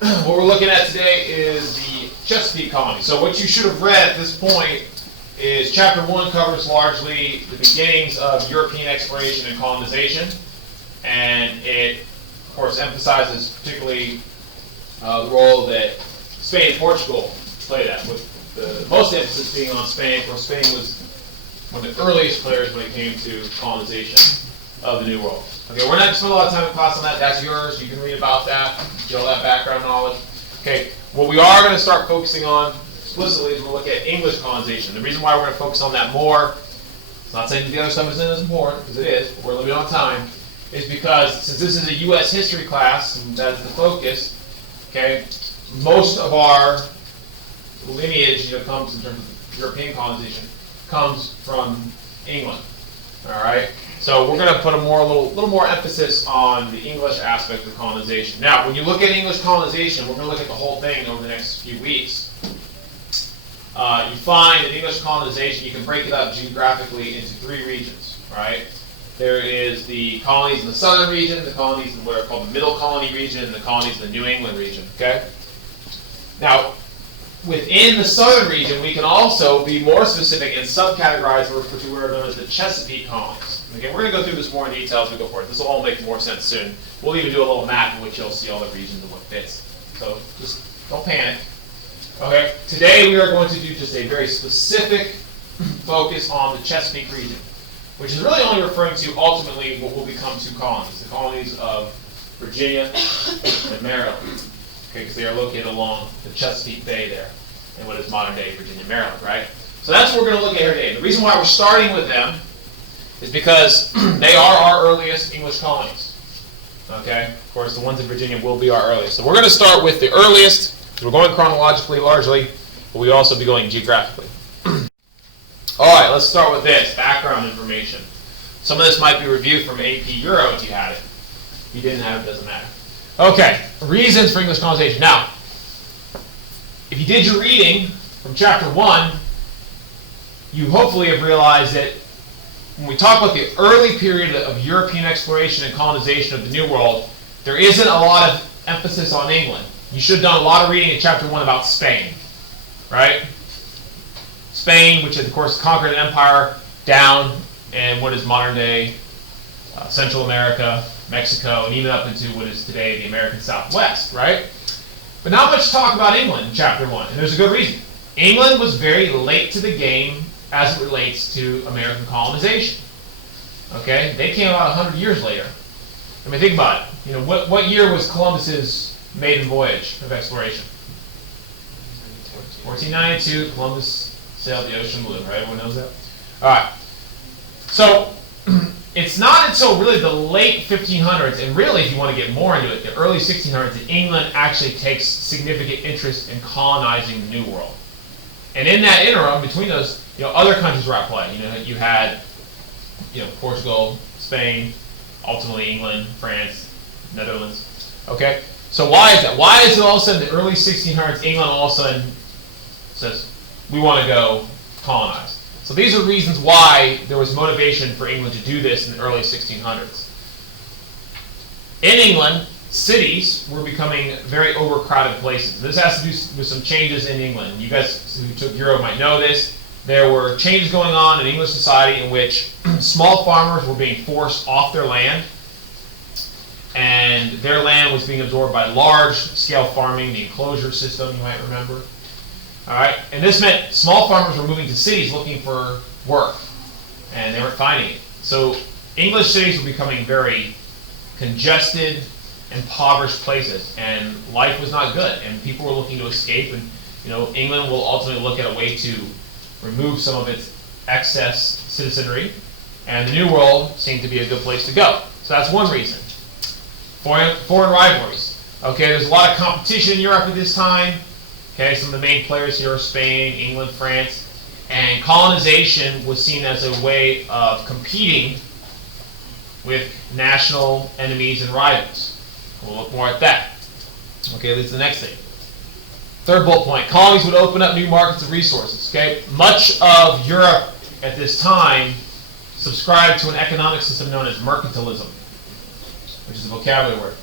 what we're looking at today is the Chesapeake Colony. So what you should have read at this point is Chapter 1 covers largely the beginnings of European exploration and colonization, and it, of course, emphasizes particularly the role that Spain and Portugal played at, with the most emphasis being on Spain. Of course, Spain was one of the earliest players when it came to colonization of the New World. Okay, we're not going to spend a lot of time in class on that. That's yours. You can read about that, get all that background knowledge. Okay, what we are going to start focusing on explicitly is we'll look at English colonization. The reason why we're going to focus on that more, it's not saying that the other stuff isn't as important, because it is, but we're limited on time, is because since this is a U.S. history class, and that is the focus, okay, most of our lineage, comes in terms of European colonization, comes from England. All right, so we're going to put a little more emphasis on the English aspect of colonization. Now, when you look at English colonization, we're going to look at the whole thing over the next few weeks. You find that English colonization, you can break it up geographically into 3 regions. Right? There is the colonies in the southern region, the colonies in what are called the Middle Colony region, and the colonies in the New England region. Okay. Now, within the southern region, we can also be more specific and subcategorize what we are known as the Chesapeake Colonies. Okay, we're going to go through this more in detail as we go forward. This will all make more sense soon. We'll even do a little map in which you'll see all the regions and what fits. So just don't panic. Okay, today we are going to do just a very specific focus on the Chesapeake region, which is really only referring to ultimately what will become 2 colonies, the colonies of Virginia and Maryland. Okay, because they are located along the Chesapeake Bay there, in what is modern-day Virginia, Maryland, right? So that's what we're going to look at here today. The reason why we're starting with them is because they are our earliest English colonies. Okay, of course, the ones in Virginia will be our earliest. So we're going to start with the earliest. We're going chronologically, largely, but we also be going geographically. All right, let's start with this background information. Some of this might be reviewed from AP Euro if you had it. If you didn't have it, doesn't matter. Okay, reasons for English colonization. Now, if you did your reading from Chapter 1, you hopefully have realized that when we talk about the early period of European exploration and colonization of the New World, there isn't a lot of emphasis on England. You should have done a lot of reading in Chapter 1 about Spain, right? Spain, which of course conquered an empire down in what is modern-day Central America, Mexico, and even up into what is today the American Southwest, right? But not much talk about England in Chapter 1, and there's a good reason. England was very late to the game as it relates to American colonization. Okay? They came about 100 years later. I mean, think about it. What year was Columbus's maiden voyage of exploration? 1492, Columbus sailed the ocean blue, right? Everyone knows that? All right. So, it's not until really the late 1500s, and really if you want to get more into it, the early 1600s, that England actually takes significant interest in colonizing the New World. And in that interim, between those, other countries were at play. You had, Portugal, Spain, ultimately England, France, Netherlands. Okay? So why is that? Why is it all of a sudden in the early 1600s, England all of a sudden says, we want to go colonize? So these are reasons why there was motivation for England to do this in the early 1600s. In England, cities were becoming very overcrowded places. This has to do with some changes in England. You guys who took Euro might know this. There were changes going on in English society in which small farmers were being forced off their land, and their land was being absorbed by large-scale farming, the enclosure system, you might remember. All right, and this meant small farmers were moving to cities looking for work, and they weren't finding it. So English cities were becoming very congested, impoverished places, and life was not good, and people were looking to escape, and England will ultimately look at a way to remove some of its excess citizenry, and the New World seemed to be a good place to go. So that's one reason. Foreign rivalries. Okay, there's a lot of competition in Europe at this time. Okay, some of the main players here are Spain, England, France, and colonization was seen as a way of competing with national enemies and rivals. We'll look more at that. Okay, leads to the next thing. Third bullet point, colonies would open up new markets of resources. Okay, much of Europe at this time subscribed to an economic system known as mercantilism, which is a vocabulary word.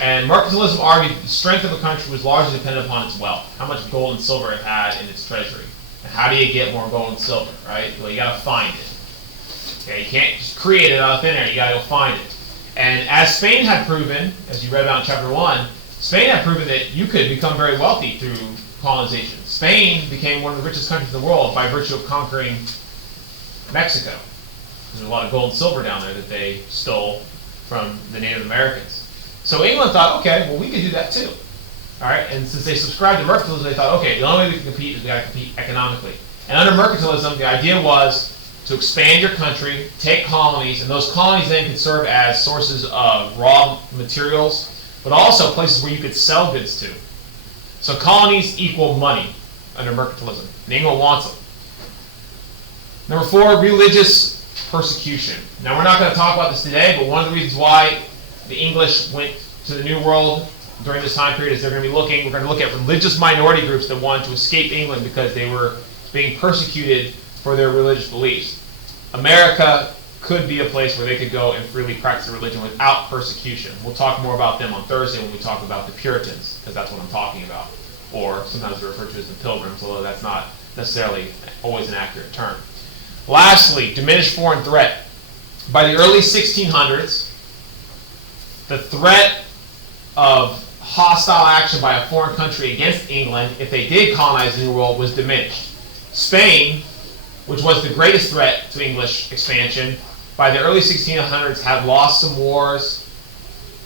And mercantilism argued that the strength of a country was largely dependent upon its wealth, how much gold and silver it had in its treasury. And how do you get more gold and silver, right? Well, you got to find it. Okay, you can't just create it out of thin air. You got to go find it. And as Spain had proven, as you read about in chapter 1, Spain had proven that you could become very wealthy through colonization. Spain became one of the richest countries in the world by virtue of conquering Mexico. There's a lot of gold and silver down there that they stole from the Native Americans. So England thought, okay, well, we could do that too. All right, and since they subscribed to mercantilism, they thought, okay, the only way we can compete is we got to compete economically. And under mercantilism, the idea was to expand your country, take colonies, and those colonies then could serve as sources of raw materials, but also places where you could sell goods to. So colonies equal money under mercantilism, and England wants them. Number 4, religious persecution. Now, we're not going to talk about this today, but one of the reasons why the English went to the New World during this time period is we're going to look at religious minority groups that wanted to escape England because they were being persecuted for their religious beliefs. America could be a place where they could go and freely practice their religion without persecution. We'll talk more about them on Thursday when we talk about the Puritans, because that's what I'm talking about. Or sometimes they're referred to as the Pilgrims, although that's not necessarily always an accurate term. Lastly, diminished foreign threat. By the early 1600s, the threat of hostile action by a foreign country against England, if they did colonize the New World, was diminished. Spain, which was the greatest threat to English expansion, by the early 1600s had lost some wars,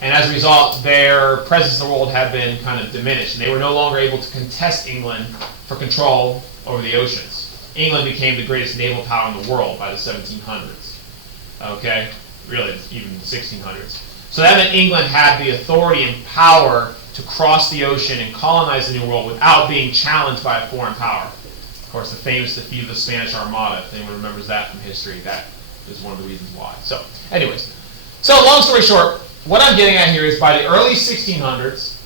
and as a result, their presence in the world had been kind of diminished, and they were no longer able to contest England for control over the oceans. England became the greatest naval power in the world by the 1700s. Okay? Really, even the 1600s. So that meant England had the authority and power to cross the ocean and colonize the New World without being challenged by a foreign power. Of course, the famous defeat of the Spanish Armada, if anyone remembers that from history, that is one of the reasons why. So, anyways. So, long story short, what I'm getting at here is by the early 1600s,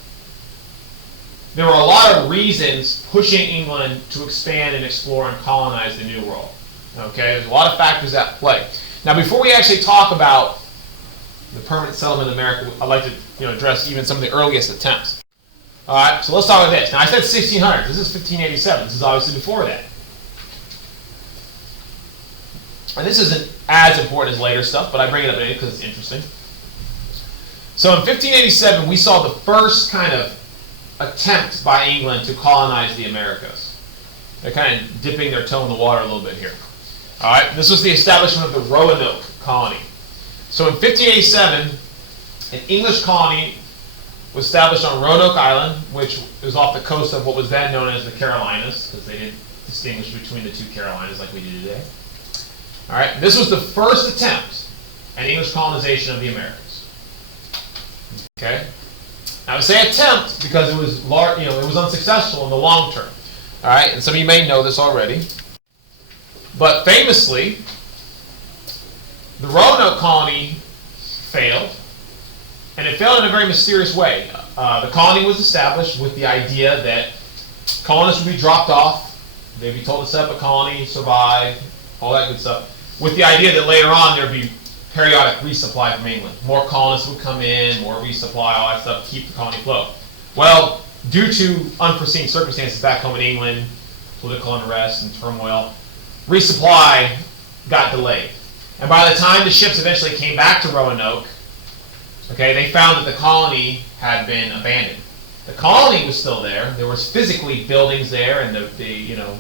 there were a lot of reasons pushing England to expand and explore and colonize the New World. Okay, there's a lot of factors at play. Now, before we actually talk about the permanent settlement in America, I'd like to address even some of the earliest attempts. All right, so let's talk about this. Now, I said 1600. This is 1587. This is obviously before that. And this isn't as important as later stuff, but I bring it up anyway because it's interesting. So in 1587, we saw the first kind of attempt by England to colonize the Americas. They're kind of dipping their toe in the water a little bit here. All right, this was the establishment of the Roanoke colony. So in 1587, an English colony was established on Roanoke Island, which was off the coast of what was then known as the Carolinas, because they didn't distinguish between the two Carolinas like we do today. All right, this was the first attempt at English colonization of the Americas. Okay, now I say attempt because it was it was unsuccessful in the long term. All right, and some of you may know this already, but famously, the Roanoke colony failed, and it failed in a very mysterious way. The colony was established with the idea that colonists would be dropped off, they'd be told to set up a colony, survive, all that good stuff, with the idea that later on there'd be periodic resupply from England. More colonists would come in, more resupply, all that stuff, to keep the colony afloat. Well, due to unforeseen circumstances back home in England, political unrest and turmoil, resupply got delayed. And by the time the ships eventually came back to Roanoke, okay, they found that the colony had been abandoned. The colony was still there. There was physically buildings there, and the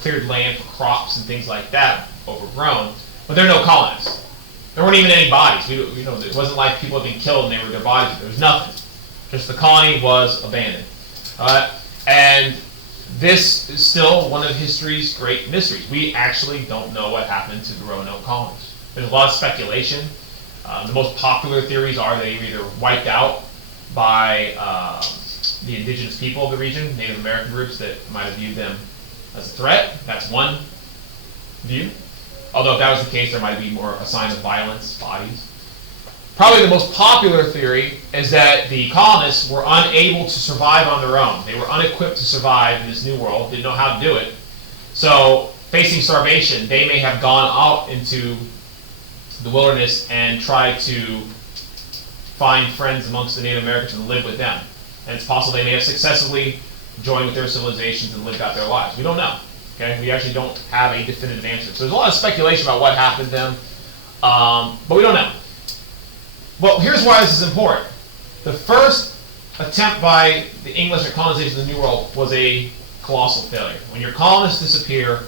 cleared land for crops and things like that, overgrown. But there were no colonists. There weren't even any bodies. It wasn't like people had been killed and they were their bodies. There was nothing. Just the colony was abandoned. And this is still one of history's great mysteries. We actually don't know what happened to the Roanoke colonies. There's a lot of speculation. The most popular theories are they were either wiped out by the indigenous people of the region, Native American groups that might have viewed them as a threat. That's one view. Although if that was the case, there might be more a sign of violence, bodies. Probably the most popular theory is that the colonists were unable to survive on their own. They were unequipped to survive in this new world, didn't know how to do it. So, facing starvation, they may have gone out into the wilderness and tried to find friends amongst the Native Americans and live with them. And it's possible they may have successfully joined with their civilizations and lived out their lives. We don't know. Okay? We actually don't have a definitive answer. So there's a lot of speculation about what happened to them, but we don't know. Well, here's why this is important. The first attempt by the English at colonization of the New World was a colossal failure. When your colonists disappear,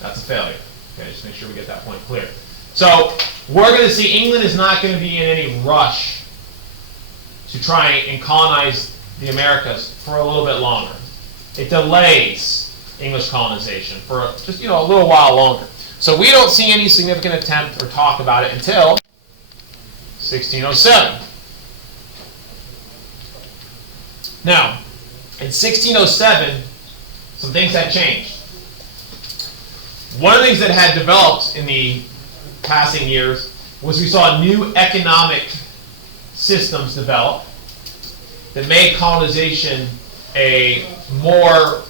that's a failure. Okay, just make sure we get that point clear. So we're going to see England is not going to be in any rush to try and colonize the Americas for a little bit longer. It delays English colonization for just a little while longer. So we don't see any significant attempt or talk about it until 1607. Now, in 1607, some things had changed. One of the things that had developed in the passing years was we saw new economic systems develop that made colonization a more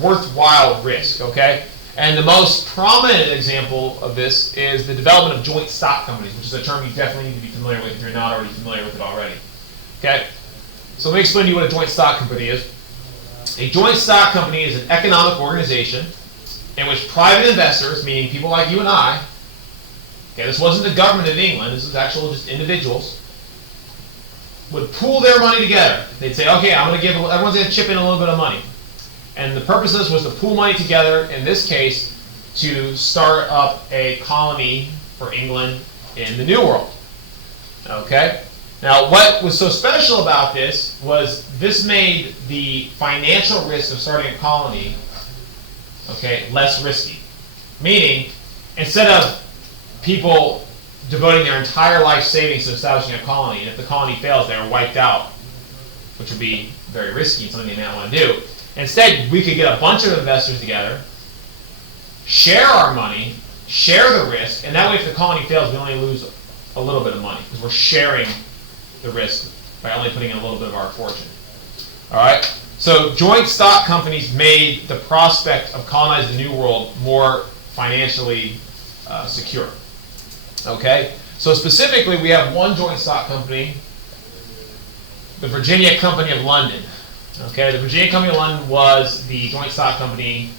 worthwhile risk, okay? And the most prominent example of this is the development of joint stock companies, which is a term you definitely need to be familiar with if you're not already familiar with it already, okay? So let me explain to you what a joint stock company is. A joint stock company is an economic organization in which private investors, meaning people like you and I, okay, this wasn't the government of England, this is actual just individuals, would pool their money together. They'd say, okay, everyone's going to chip in a little bit of money. And the purpose of this was to pool money together, in this case, to start up a colony for England in the New World. Okay? Now, what was so special about this was this made the financial risk of starting a colony, okay, less risky. Meaning, instead of people devoting their entire life savings to establishing a colony, and if the colony fails, they are wiped out, which would be very risky and something they may not want to do. Instead, we could get a bunch of investors together, share our money, share the risk, and that way if the colony fails, we only lose a little bit of money because we're sharing the risk by only putting in a little bit of our fortune. All right? So joint stock companies made the prospect of colonizing the New World more financially secure. Okay? So specifically, we have one joint stock company, the Virginia Company of London. Okay, the Virginia Company of London was the joint stock company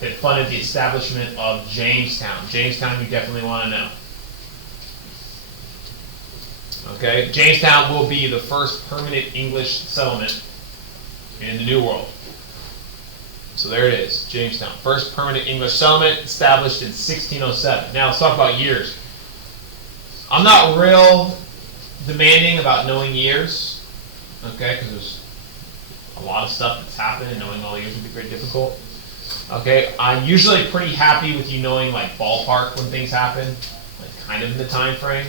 that funded the establishment of Jamestown. Jamestown, you definitely want to know. Okay, Jamestown will be the first permanent English settlement in the New World. So there it is, Jamestown. First permanent English settlement established in 1607. Now let's talk about years. I'm not real demanding about knowing years, okay, because there's a lot of stuff that's happened and knowing all the years would be very difficult. Okay, I'm usually pretty happy with you knowing like ballpark when things happen, like kind of in the time frame,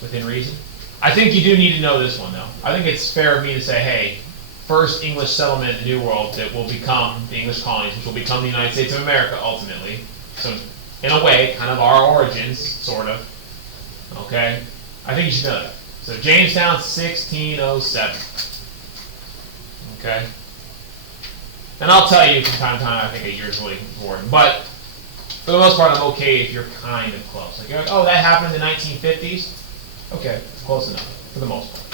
within reason. I think you do need to know this one though. I think it's fair of me to say, hey, first English settlement in the New World that will become the English colonies, which will become the United States of America ultimately. So in a way, kind of our origins, sort of. Okay, I think you should know that. So Jamestown, 1607. Okay? And I'll tell you from time to time, I think a year is really important. But for the most part, I'm okay if you're kind of close. Like, you're like, oh, that happened in the 1950s? Okay, it's close enough, for the most part.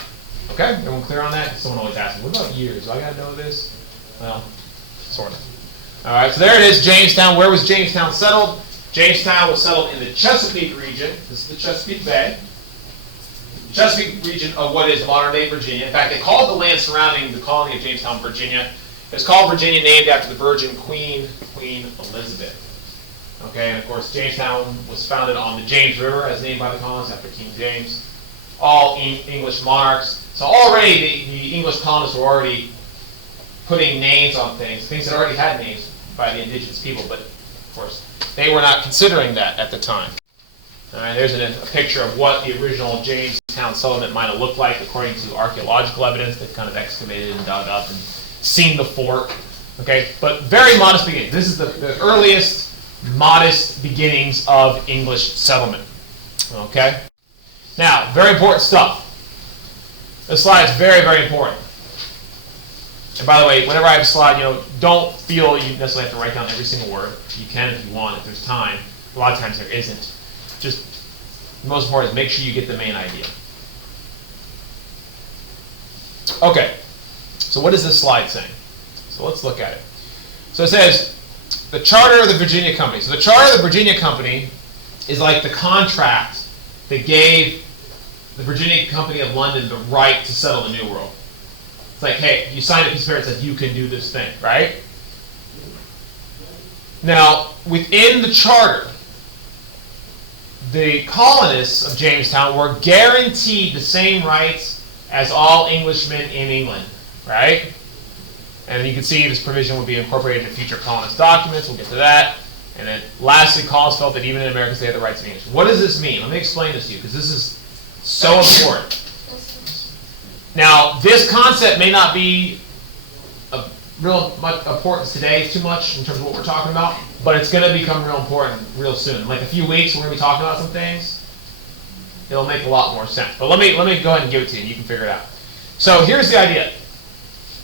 Okay? Everyone clear on that? Someone always asks me, what about years? Do I got to know this? Well, sort of. All right, so there it is, Jamestown. Where was Jamestown settled? Jamestown was settled in the Chesapeake region. This is the Chesapeake Bay. Chesapeake region of what is modern-day Virginia. In fact, they called the land surrounding the colony of Jamestown, Virginia. It's called Virginia, named after the Virgin Queen Elizabeth. Okay, and of course, Jamestown was founded on the James River, as named by the colonists after King James. All English monarchs. So already the English colonists were already putting names on things that already had names by the indigenous people, but of course, they were not considering that at the time. All right, there's a picture of what the original Jamestown settlement might have looked like according to archaeological evidence. They've kind of excavated and dug up and seen the fort. Okay, but very modest beginnings. This is the earliest modest beginnings of English settlement. Okay? Now, very important stuff. This slide is very, very important. And by the way, whenever I have a slide, don't feel you necessarily have to write down every single word. You can if you want, if there's time. A lot of times there isn't. Just the most important is make sure you get the main idea. Okay, so what is this slide saying? So let's look at it. So it says the Charter of the Virginia Company. So the Charter of the Virginia Company is like the contract that gave the Virginia Company of London the right to settle the New World. It's like, hey, you signed a piece of paper that says you can do this thing, right? Now, within the charter, the colonists of Jamestown were guaranteed the same rights as all Englishmen in England, right? And you can see this provision would be incorporated in future colonist documents. We'll get to that. And then lastly, colonists felt that even in Americans they had the rights of English. What does this mean? Let me explain this to you, because this is so important. Now, this concept may not be of real much importance today, too much in terms of what we're talking about, but it's going to become real important real soon. Like a few weeks, we're going to be talking about some things. It'll make a lot more sense. But let me go ahead and give it to you. You can figure it out. So here's the idea.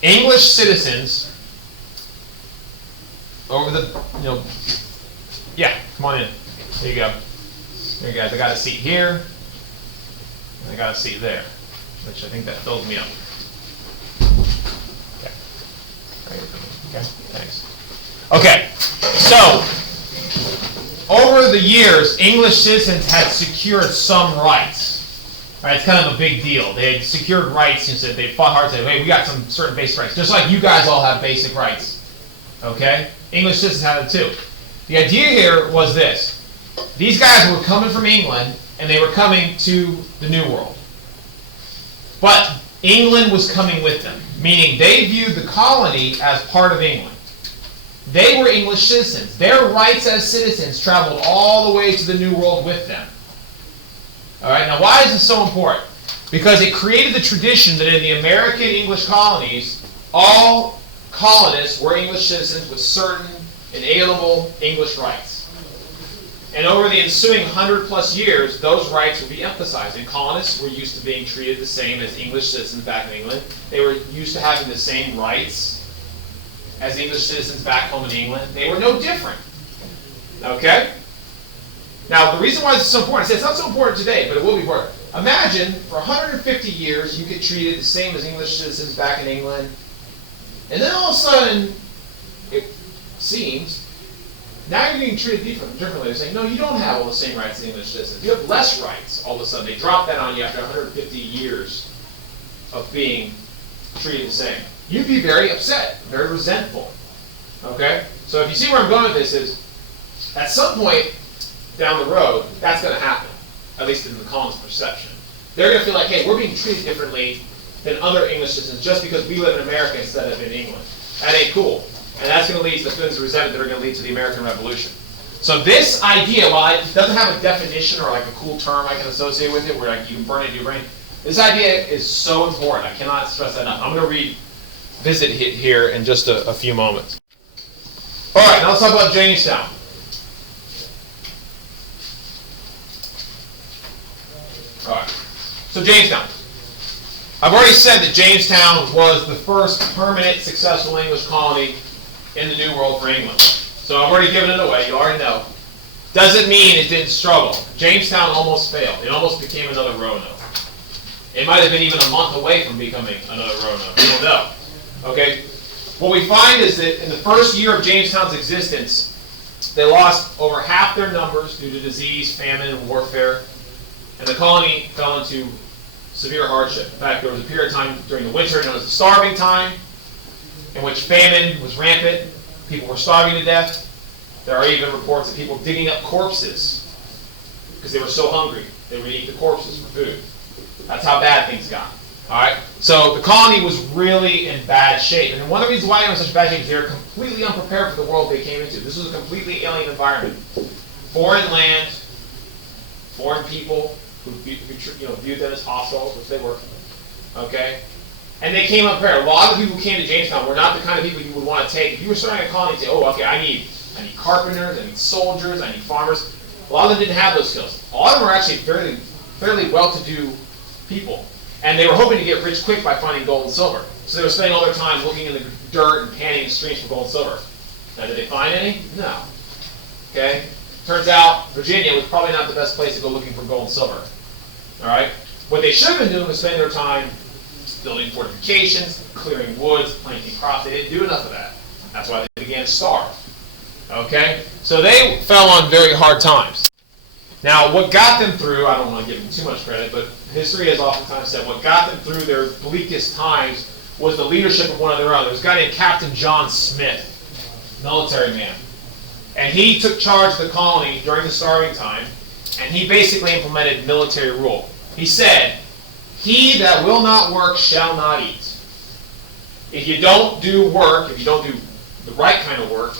English citizens over the, yeah, come on in. There you go. There you guys. I got a seat here. And I got a seat there, which I think that fills me up. Okay. Okay, thanks. Okay, so over the years, English citizens had secured some rights. Right, it's kind of a big deal. They had secured rights and said they fought hard to say, hey, we got some certain basic rights, just like you guys all have basic rights. Okay? English citizens had it too. The idea here was this. These guys were coming from England, and they were coming to the New World. But England was coming with them, meaning they viewed the colony as part of England. They were English citizens. Their rights as citizens traveled all the way to the New World with them. All right, now why is this so important? Because it created the tradition that in the American English colonies, all colonists were English citizens with certain inalienable English rights. And over the ensuing 100+ years, those rights would be emphasized. And colonists were used to being treated the same as English citizens back in England. They were used to having the same rights as English citizens back home in England. They were no different. Okay? Now, the reason why this is so important, I say it's not so important today, but it will be important. Imagine, for 150 years, you get treated the same as English citizens back in England. And then all of a sudden, it seems, now you're getting treated differently. They're saying, no, you don't have all the same rights as English citizens. You have less rights all of a sudden. They drop that on you after 150 years of being treated the same. You'd be very upset, very resentful. Okay? So if you see where I'm going with this is, at some point down the road, that's going to happen, at least in the colonists' perception. They're going to feel like, hey, we're being treated differently than other English citizens just because we live in America instead of in England. That ain't cool. And that's going to lead to the feelings of resentment that are going to lead to the American Revolution. So this idea, while it doesn't have a definition or like a cool term I can associate with it, where like you can burn it in your brain, this idea is so important. I cannot stress that enough. I'm going to revisit it here in just a few moments. All right, now let's talk about Jamestown. All right, so Jamestown. I've already said that Jamestown was the first permanent successful English colony in the New World for England. So I've already given it away, you already know. Doesn't mean it didn't struggle. Jamestown almost failed. It almost became another Roanoke. It might have been even a month away from becoming another Roanoke. We don't know. Okay? What we find is that in the first year of Jamestown's existence, they lost over half their numbers due to disease, famine, and warfare. And the colony fell into severe hardship. In fact, there was a period of time during the winter known as the starving time, in which famine was rampant. People were starving to death. There are even reports of people digging up corpses because they were so hungry. They would eat the corpses for food. That's how bad things got. All right. So the colony was really in bad shape. And one of the reasons why they were in such bad shape is they were completely unprepared for the world they came into. This was a completely alien environment. Foreign land, foreign people who viewed them as hostiles, which they were. Okay? And they came unprepared. A lot of the people who came to Jamestown were not the kind of people you would want to take. If you were starting a colony and say, oh, okay, I need carpenters, I need soldiers, I need farmers. A lot of them didn't have those skills. A lot of them were actually fairly well-to-do people. And they were hoping to get rich quick by finding gold and silver. So they were spending all their time looking in the dirt and panning in streams for gold and silver. Now, did they find any? No. Okay? Turns out Virginia was probably not the best place to go looking for gold and silver. All right? What they should have been doing was spending their time building fortifications, clearing woods, planting crops. They didn't do enough of that. That's why they began to starve. Okay? So they fell on very hard times. Now, what got them through, I don't want to give them too much credit, but history has oftentimes said what got them through their bleakest times was the leadership of one of their own. There was a guy named Captain John Smith, military man. And he took charge of the colony during the starving time, and he basically implemented military rule. He said, "He that will not work shall not eat." If you don't do work, if you don't do the right kind of work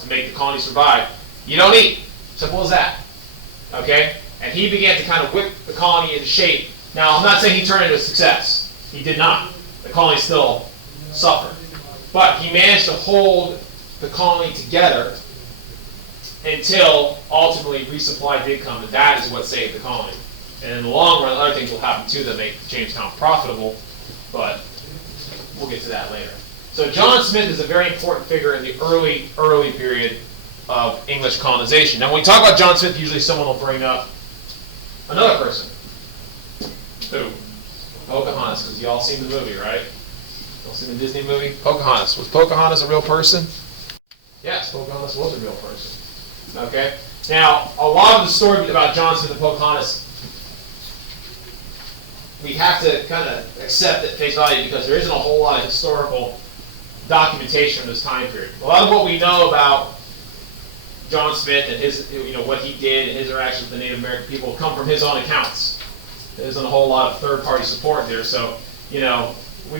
to make the colony survive, you don't eat. Simple as that. Okay? And he began to kind of whip the colony into shape. Now, I'm not saying he turned into a success. He did not. The colony still suffered. But he managed to hold the colony together until ultimately resupply did come, and that is what saved the colony. And in the long run, other things will happen too that make Jamestown profitable, but we'll get to that later. So John Smith is a very important figure in the early period of English colonization. Now when we talk about John Smith, usually someone will bring up another person. Who? Pocahontas, because you all seen the movie, right? You all seen the Disney movie? Pocahontas. Was Pocahontas a real person? Yes, Pocahontas was a real person. Okay? Now, a lot of the story about John Smith and Pocahontas, we have to kind of accept at face value because there isn't a whole lot of historical documentation from this time period. A lot of what we know about John Smith and his, what he did and his interactions with the Native American people come from his own accounts. There isn't a whole lot of third-party support there, so we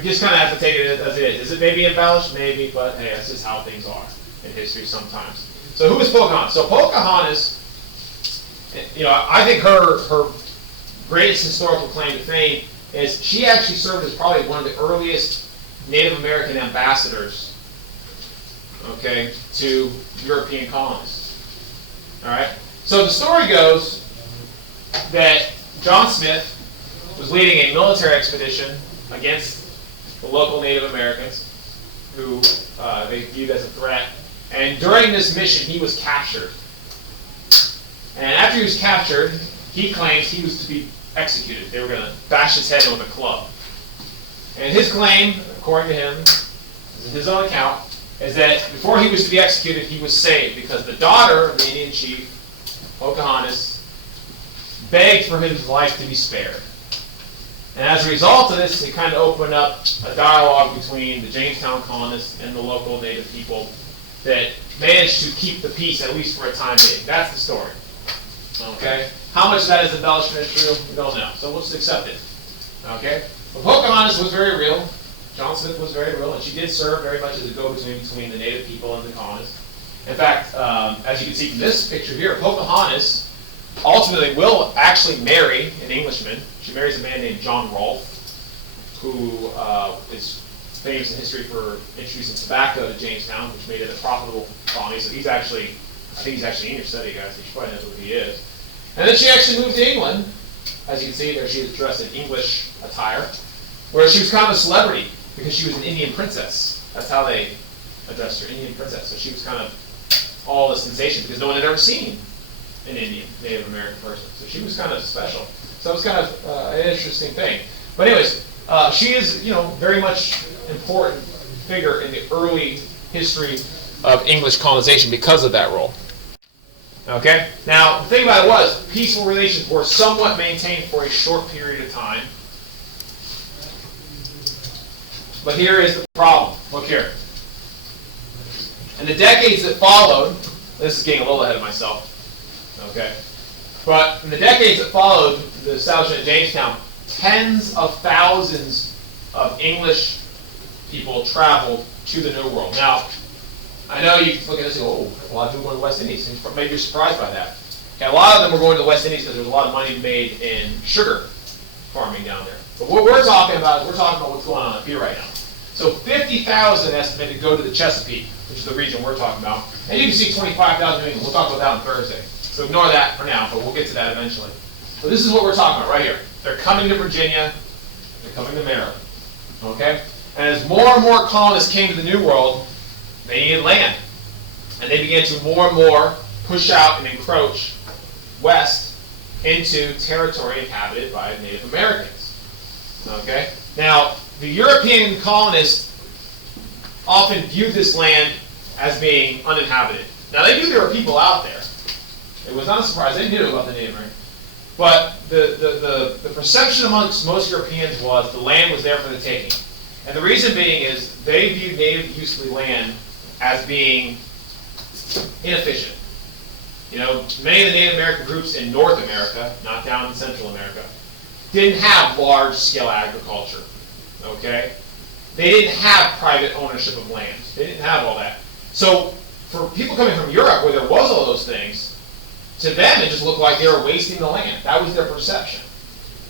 just kind of have to take it as it is. Is it maybe embellished? Maybe, but hey, that's just how things are in history sometimes. So who is Pocahontas? So Pocahontas, I think her greatest historical claim to fame is she actually served as probably one of the earliest Native American ambassadors, okay, to European colonies. All right. So the story goes that John Smith was leading a military expedition against the local Native Americans, who they viewed as a threat. And during this mission, he was captured. And after he was captured, he claims he was to be executed. They were going to bash his head in with a club. And his claim, according to him, his own account, is that before he was to be executed, he was saved because the daughter of the Indian chief, Pocahontas, begged for his life to be spared. And as a result of this, it kind of opened up a dialogue between the Jamestown colonists and the local Native people that managed to keep the peace, at least for a time being. That's the story. Okay? How much of that is embellishment is true, we don't know. So we'll just accept it. Okay? But Pocahontas was very real. John Smith was very real, and she did serve very much as a go-between between the Native people and the colonists. In fact, as you can see from this picture here, Pocahontas ultimately will actually marry an Englishman. She marries a man named John Rolfe, who is famous in history for introducing tobacco to Jamestown, which made it a profitable colony. So I think he's actually in your study, guys. So you probably know who he is. And then she actually moved to England. As you can see there, she was dressed in English attire, where she was kind of a celebrity because she was an Indian princess. That's how they addressed her, Indian princess. So she was kind of all a sensation because no one had ever seen an Indian, Native American person. So she was kind of special. So it was kind of an interesting thing. But anyways, she is, very much important figure in the early history of English colonization because of that role. Okay? Now, the thing about it was, peaceful relations were somewhat maintained for a short period of time. But here is the problem. Look here. In the decades that followed, this is getting a little ahead of myself, okay? But in the decades that followed the establishment of Jamestown, tens of thousands of English people traveled to the New World. Now, I know you look at this and go, oh, a lot of people going to the West Indies. And maybe you're surprised by that. Okay, a lot of them were going to the West Indies because there was a lot of money made in sugar farming down there. But what we're talking about what's going on up here right now. So 50,000 estimated to go to the Chesapeake, which is the region we're talking about. And you can see 25,000 in England. We'll talk about that on Thursday. So ignore that for now, but we'll get to that eventually. But this is what we're talking about right here. They're coming to Virginia. They're coming to Maryland. Okay? And as more and more colonists came to the New World, they needed land. And they began to more and more push out and encroach west into territory inhabited by Native Americans. Okay? Now, the European colonists often viewed this land as being uninhabited. Now, they knew there were people out there. It was not a surprise. They knew about the Native Americans. But the perception amongst most Europeans was the land was there for the taking. And the reason being is they viewed native use of the land as being inefficient. You know, many of the Native American groups in North America, not down in Central America, didn't have large-scale agriculture, okay? They didn't have private ownership of land. They didn't have all that. So for people coming from Europe where there was all those things, to them it just looked like they were wasting the land. That was their perception,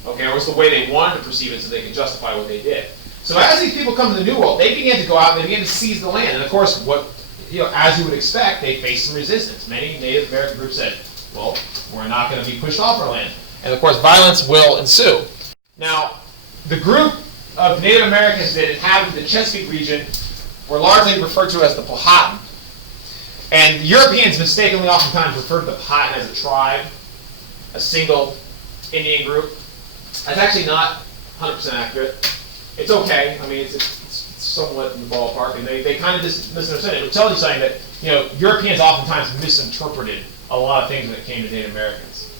okay? Or was the way they wanted to perceive it so they could justify what they did. So as these people come to the New World, they began to go out and they began to seize the land. And of course, as you would expect, they faced some resistance. Many Native American groups said, well, we're not going to be pushed off our land. And of course, violence will ensue. Now, the group of Native Americans that inhabited the Chesapeake region were largely referred to as the Powhatan. And the Europeans mistakenly oftentimes referred to the Powhatan as a tribe, a single Indian group. That's actually not 100% accurate. It's okay. I mean, it's somewhat in the ballpark, and they kind of just misunderstood it. It tells you something that, Europeans oftentimes misinterpreted a lot of things when it came to Native Americans,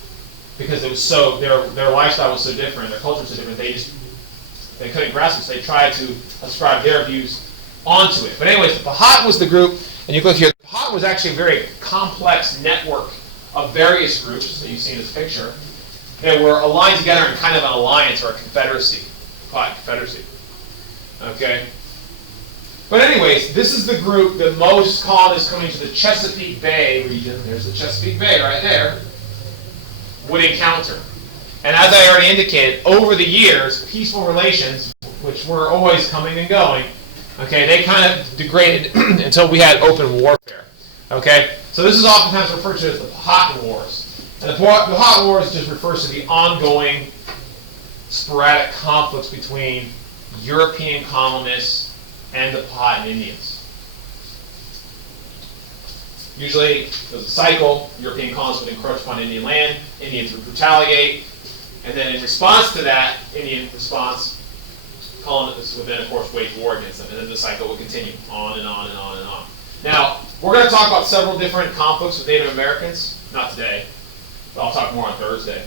because it was so their lifestyle was so different, their culture was so different. They couldn't grasp it, so they tried to ascribe their views onto it. But anyways, the Powhatan was the group, and you look here. The Powhatan was actually a very complex network of various groups that you see in this picture that were aligned together in kind of an alliance or a confederacy. Powhatan Confederacy. Okay? But anyways, this is the group that most colonists coming to the Chesapeake Bay region, there's the Chesapeake Bay right there, would encounter. And as I already indicated, over the years, peaceful relations, which were always coming and going, okay, they kind of degraded until we had open warfare. Okay? So this is oftentimes referred to as the Powhatan Wars. And the Powhatan Wars just refers to the ongoing sporadic conflicts between European colonists and the Powhatan Indians. Usually, there's a cycle. European colonists would encroach upon Indian land. Indians would retaliate. And then in response to that, Indian response, colonists would then, of course, wage war against them. And then the cycle would continue on and on and on and on. Now, we're going to talk about several different conflicts with Native Americans. Not today, but I'll talk more on Thursday.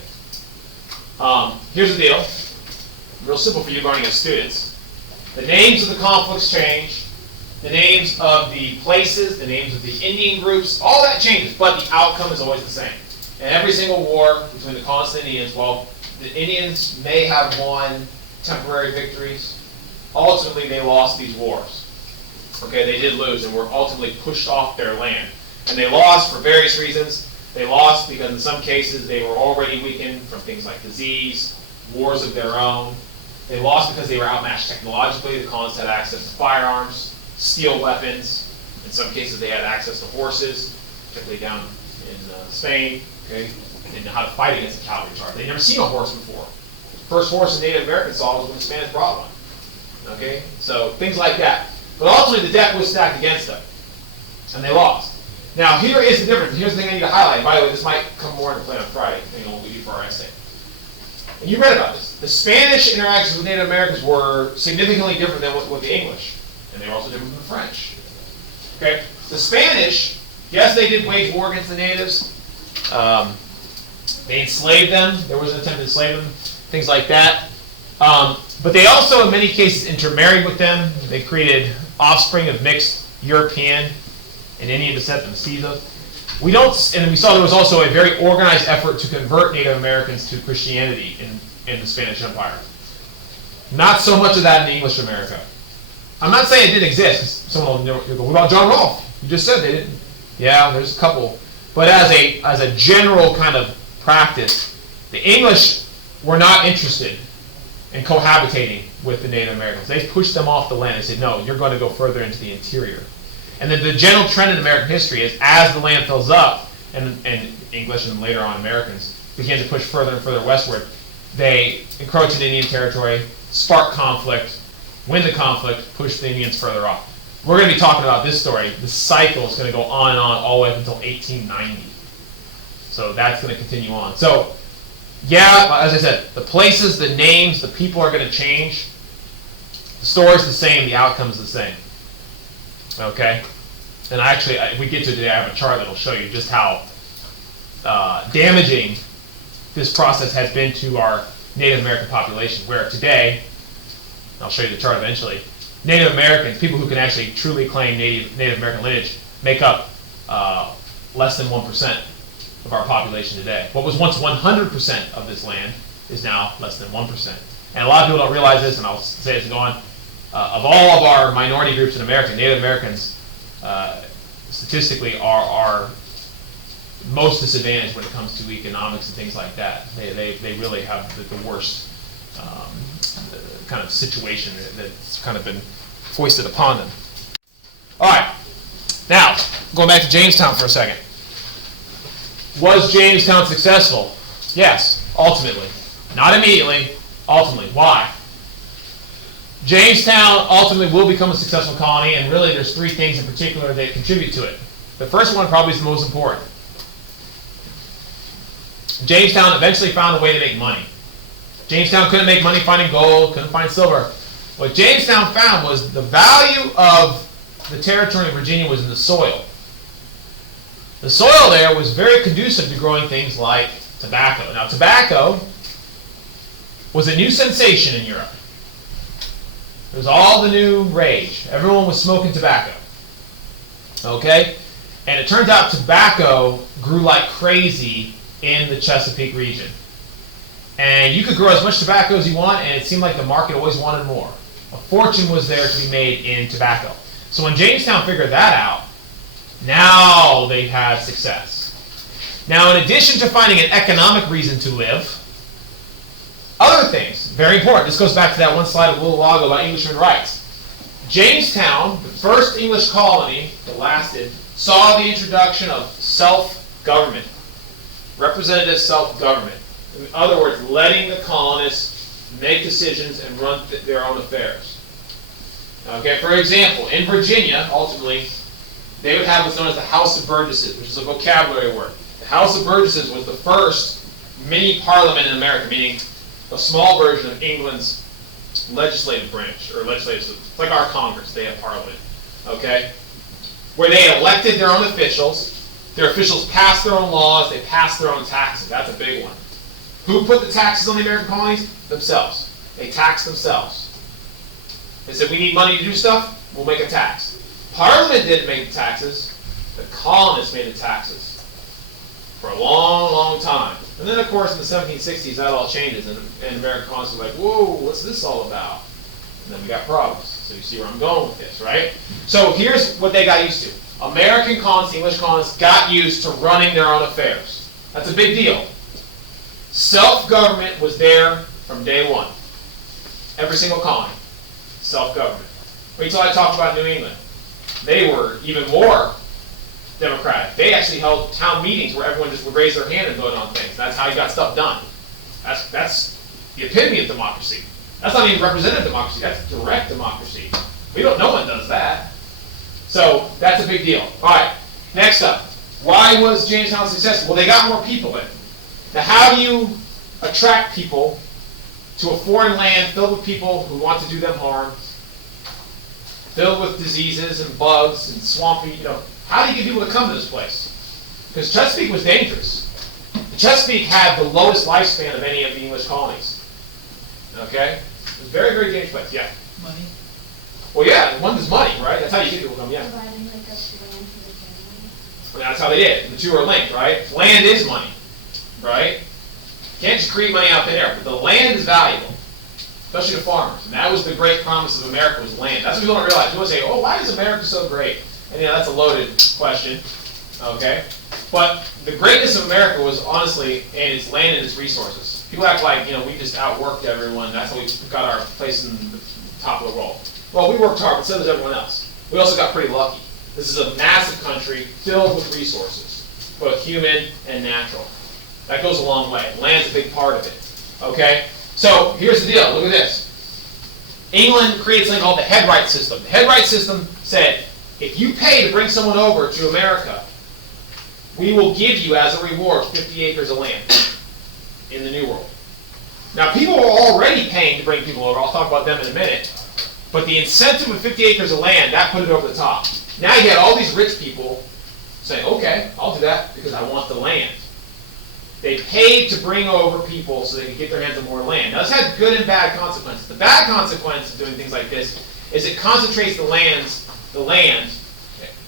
Here's the deal. Real simple for you learning as students. The names of the conflicts change. The names of the places, the names of the Indian groups, all that changes, but the outcome is always the same. In every single war between the colonists and the Indians, while the Indians may have won temporary victories, ultimately they lost these wars. Okay, they did lose and were ultimately pushed off their land. And they lost for various reasons. They lost because in some cases they were already weakened from things like disease, wars of their own. They lost because they were outmatched technologically. The colonists had access to firearms, steel weapons. In some cases they had access to horses, particularly down in Spain. Okay, they didn't know how to fight against a cavalry charge. They'd never seen a horse before. The first horse the Native Americans saw was when the Spanish brought one. Okay, so things like that. But ultimately the deck was stacked against them, and they lost. Now, here is the difference. Here's the thing I need to highlight. By the way, this might come more into play on Friday, depending on what we do for our essay. And you read about this. The Spanish interactions with Native Americans were significantly different than with the English. And they were also different from the French. Okay? The Spanish, yes, they did wage war against the natives. They enslaved them. There was an attempt to enslave them. Things like that. But they also, in many cases, intermarried with them. They created offspring of mixed European and Indian descent, the mestizos. We saw there was also a very organized effort to convert Native Americans to Christianity in the Spanish Empire. Not so much of that in English America. I'm not saying it didn't exist, 'cause someone will go, what about John Rolfe? You just said they didn't. Yeah, there's a couple. But as a general kind of practice, the English were not interested in cohabitating with the Native Americans. They pushed them off the land. They said, no, you're going to go further into the interior. And then the general trend in American history is as the land fills up, and English and later on Americans begin to push further and further westward, they encroach into Indian territory, spark conflict, win the conflict, push the Indians further off. We're going to be talking about this story. The cycle is going to go on and on all the way up until 1890. So that's going to continue on. So, yeah, as I said, the places, the names, the people are going to change. The story's the same, the outcome's the same. Okay? And actually, if we get to today, I have a chart that'll show you just how damaging this process has been to our Native American population, where today, I'll show you the chart eventually, Native Americans, people who can actually truly claim Native American lineage, make up less than 1% of our population today. What was once 100% of this land is now less than 1%. And a lot of people don't realize this, and I'll say as we go on. Of all of our minority groups in America, Native Americans statistically are most disadvantaged when it comes to economics and things like that. They really have the worst kind of situation that's kind of been foisted upon them. All right, now going back to Jamestown for a second. Was Jamestown successful? Yes, ultimately. Not immediately, ultimately. Why? Jamestown ultimately will become a successful colony, and really there's three things in particular that contribute to it. The first one probably is the most important. Jamestown eventually found a way to make money. Jamestown couldn't make money finding gold, couldn't find silver. What Jamestown found was the value of the territory of Virginia was in the soil. The soil there was very conducive to growing things like tobacco. Now, tobacco was a new sensation in Europe. It was all the new rage. Everyone was smoking tobacco. Okay? And it turns out tobacco grew like crazy in the Chesapeake region. And you could grow as much tobacco as you want, and it seemed like the market always wanted more. A fortune was there to be made in tobacco. So when Jamestown figured that out, now they had success. Now, in addition to finding an economic reason to live, other things, very important. This goes back to that one slide a little while ago about Englishman rights. Jamestown, the first English colony that lasted, saw the introduction of self-government, representative self-government. In other words, letting the colonists make decisions and run their own affairs. Okay, for example, in Virginia, ultimately, they would have what's known as the House of Burgesses, which is a vocabulary word. The House of Burgesses was the first mini parliament in America, meaning a small version of England's legislative branch, or legislative system. It's like our Congress, they have parliament, okay? Where they elected their own officials. Their officials passed their own laws, they passed their own taxes. That's a big one. Who put the taxes on the American colonies? Themselves. They taxed themselves. They said, we need money to do stuff, we'll make a tax. Parliament didn't make the taxes, the colonists made the taxes for a long, long time. And then, of course, in the 1760s, that all changes, and American colonists were like, whoa, what's this all about? And then we got problems. So you see where I'm going with this, right? So here's what they got used to. American colonists, English colonists, got used to running their own affairs. That's a big deal. Self-government was there from day one. Every single colony. Self-government. Wait till I talk about New England. They were even more democratic. They actually held town meetings where everyone just would raise their hand and vote on things. That's how you got stuff done. That's the epitome of democracy. That's not even representative democracy. That's direct democracy. No one does that. So that's a big deal. All right, next up. Why was Jamestown successful? Well, they got more people in. Now, how do you attract people to a foreign land filled with people who want to do them harm, filled with diseases and bugs and swampy, how do you get people to come to this place? Because Chesapeake was dangerous. The Chesapeake had the lowest lifespan of any of the English colonies. Okay? It was a very, very dangerous place. Yeah? Money? Well, yeah, one is money, right? That's how you get people to come, yeah. Providing like a land for the family. Well, that's how they did. The two are linked, right? Land is money, right? You can't just create money out there, but the land is valuable, especially to farmers. And that was the great promise of America, was land. That's what people don't realize. People say, oh, why is America so great? And that's a loaded question, okay? But the greatness of America was honestly in its land and its resources. People act like, we just outworked everyone. That's how we got our place in the top of the world. Well, we worked hard, but so does everyone else. We also got pretty lucky. This is a massive country filled with resources, both human and natural. That goes a long way. Land's a big part of it, okay? So here's the deal. Look at this. England created something called the headright system. The headright system said, if you pay to bring someone over to America, we will give you as a reward 50 acres of land in the New World. Now, people were already paying to bring people over. I'll talk about them in a minute. But the incentive of 50 acres of land, that put it over the top. Now you had all these rich people saying, okay, I'll do that because I want the land. They paid to bring over people so they could get their hands on more land. Now this had good and bad consequences. The bad consequence of doing things like this is it concentrates the land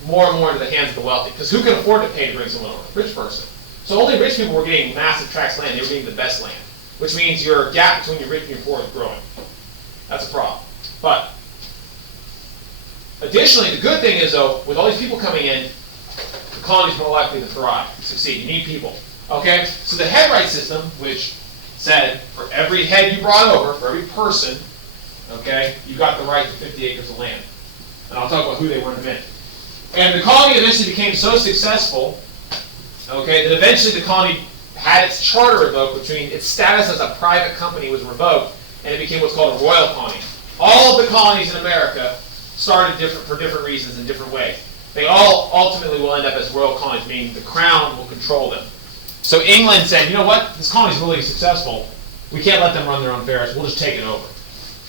more and more into the hands of the wealthy. Because who can afford to pay to bring someone over? Rich person. So only rich people were getting massive tracts of land. They were getting the best land. Which means your gap between your rich and your poor is growing. That's a problem. But additionally, the good thing is, though, with all these people coming in, the colony is more likely to thrive, to succeed. You need people. Okay? So the head right system, which said for every head you brought over, for every person, okay, you got the right to 50 acres of land. And I'll talk about who they were in a minute. And the colony eventually became so successful, okay, that eventually the colony had its charter revoked, which means its status as a private company was revoked, and it became what's called a royal colony. All of the colonies in America started for different reasons in different ways. They all ultimately will end up as royal colonies, meaning the crown will control them. So England said, you know what, this colony is really successful. We can't let them run their own affairs. We'll just take it over.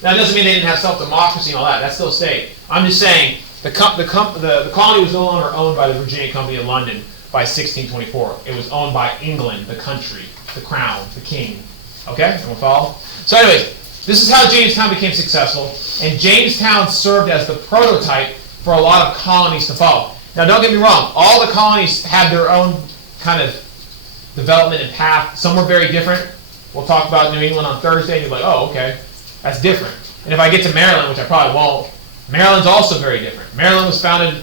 Now, it doesn't mean they didn't have self-democracy and all that. That still stayed. I'm just saying the colony was no longer owned by the Virginia Company of London by 1624. It was owned by England, the country, the crown, the king. Okay? Everyone follow? So anyways, this is how Jamestown became successful. And Jamestown served as the prototype for a lot of colonies to follow. Now, don't get me wrong. All the colonies had their own kind of development and path. Some were very different. We'll talk about New England on Thursday, and you're like, oh, okay, that's different. And if I get to Maryland, which I probably won't, Maryland's also very different. Maryland was founded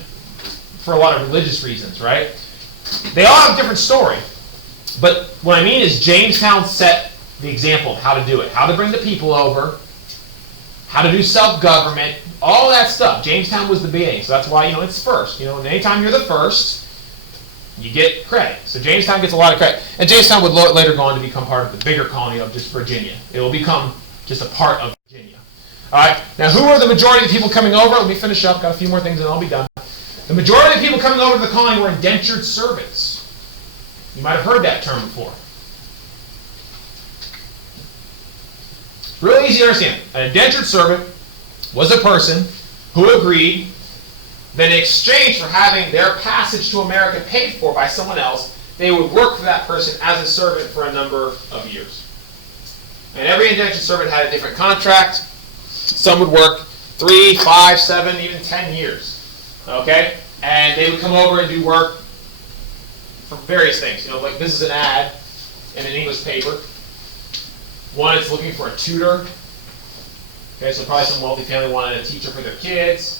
for a lot of religious reasons, right? They all have a different story. But what I mean is Jamestown set the example of how to do it, how to bring the people over, how to do self-government, all that stuff. Jamestown was the beginning, so that's why, it's first. And anytime you're the first, you get credit. So Jamestown gets a lot of credit. And Jamestown would later go on to become part of the bigger colony of just Virginia. It will become just a part of Virginia. All right. Now, who are the majority of the people coming over? Let me finish up. Got a few more things and I'll be done. The majority of the people coming over to the colony were indentured servants. You might have heard that term before. Really easy to understand. An indentured servant was a person who agreed that in exchange for having their passage to America paid for by someone else, they would work for that person as a servant for a number of years. And every indentured servant had a different contract. Some would work 3, 5, 7, even 10 years. Okay? And they would come over and do work for various things. Like this is an ad in an English paper. One is looking for a tutor. Okay, so probably some wealthy family wanted a teacher for their kids.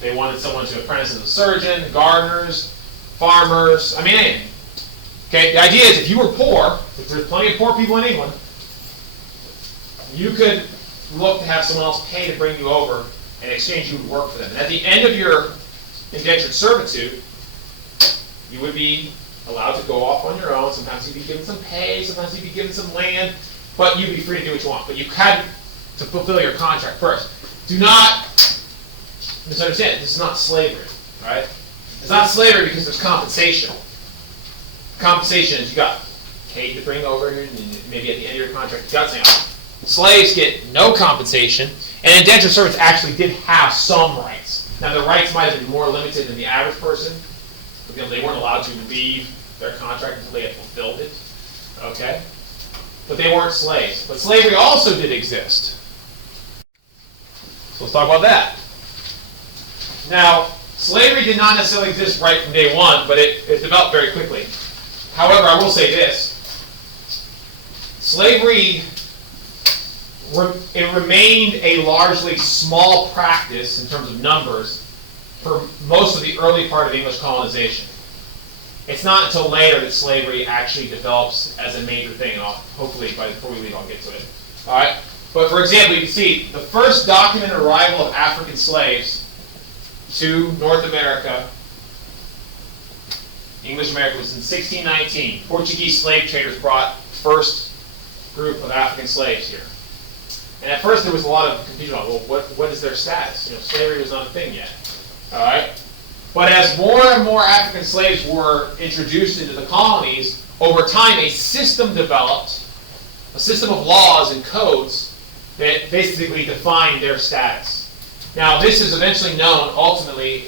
They wanted someone to apprentice as a surgeon, gardeners, farmers, anything. Okay, the idea is if you were poor, if there's plenty of poor people in England, you could look to have someone else pay to bring you over, and in exchange you would work for them. And at the end of your indentured servitude, you would be allowed to go off on your own. Sometimes you'd be given some pay, sometimes you'd be given some land, but you'd be free to do what you want. But you had to fulfill your contract first. Do not misunderstand, this is not slavery, right? It's not slavery because there's compensation. Compensation is you got paid to bring over, and maybe at the end of your contract you got something. Slaves get no compensation, and indentured servants actually did have some rights. Now the rights might have been more limited than the average person, because they weren't allowed to leave their contract until they had fulfilled it, okay? But they weren't slaves. But slavery also did exist. So let's talk about that. Now, slavery did not necessarily exist right from day one, but it developed very quickly. However, I will say this. Slavery, it remained a largely small practice in terms of numbers for most of the early part of English colonization. It's not until later that slavery actually develops as a major thing, and hopefully before we leave I'll get to it. All right? But for example, you can see the first documented arrival of African slaves to North America, English America, was in 1619. Portuguese slave traders brought first group of African slaves here. And at first there was a lot of confusion on, well, what is their status? Slavery was not a thing yet. All right? But as more and more African slaves were introduced into the colonies, over time a system developed, a system of laws and codes that basically defined their status. Now, this is eventually known, ultimately,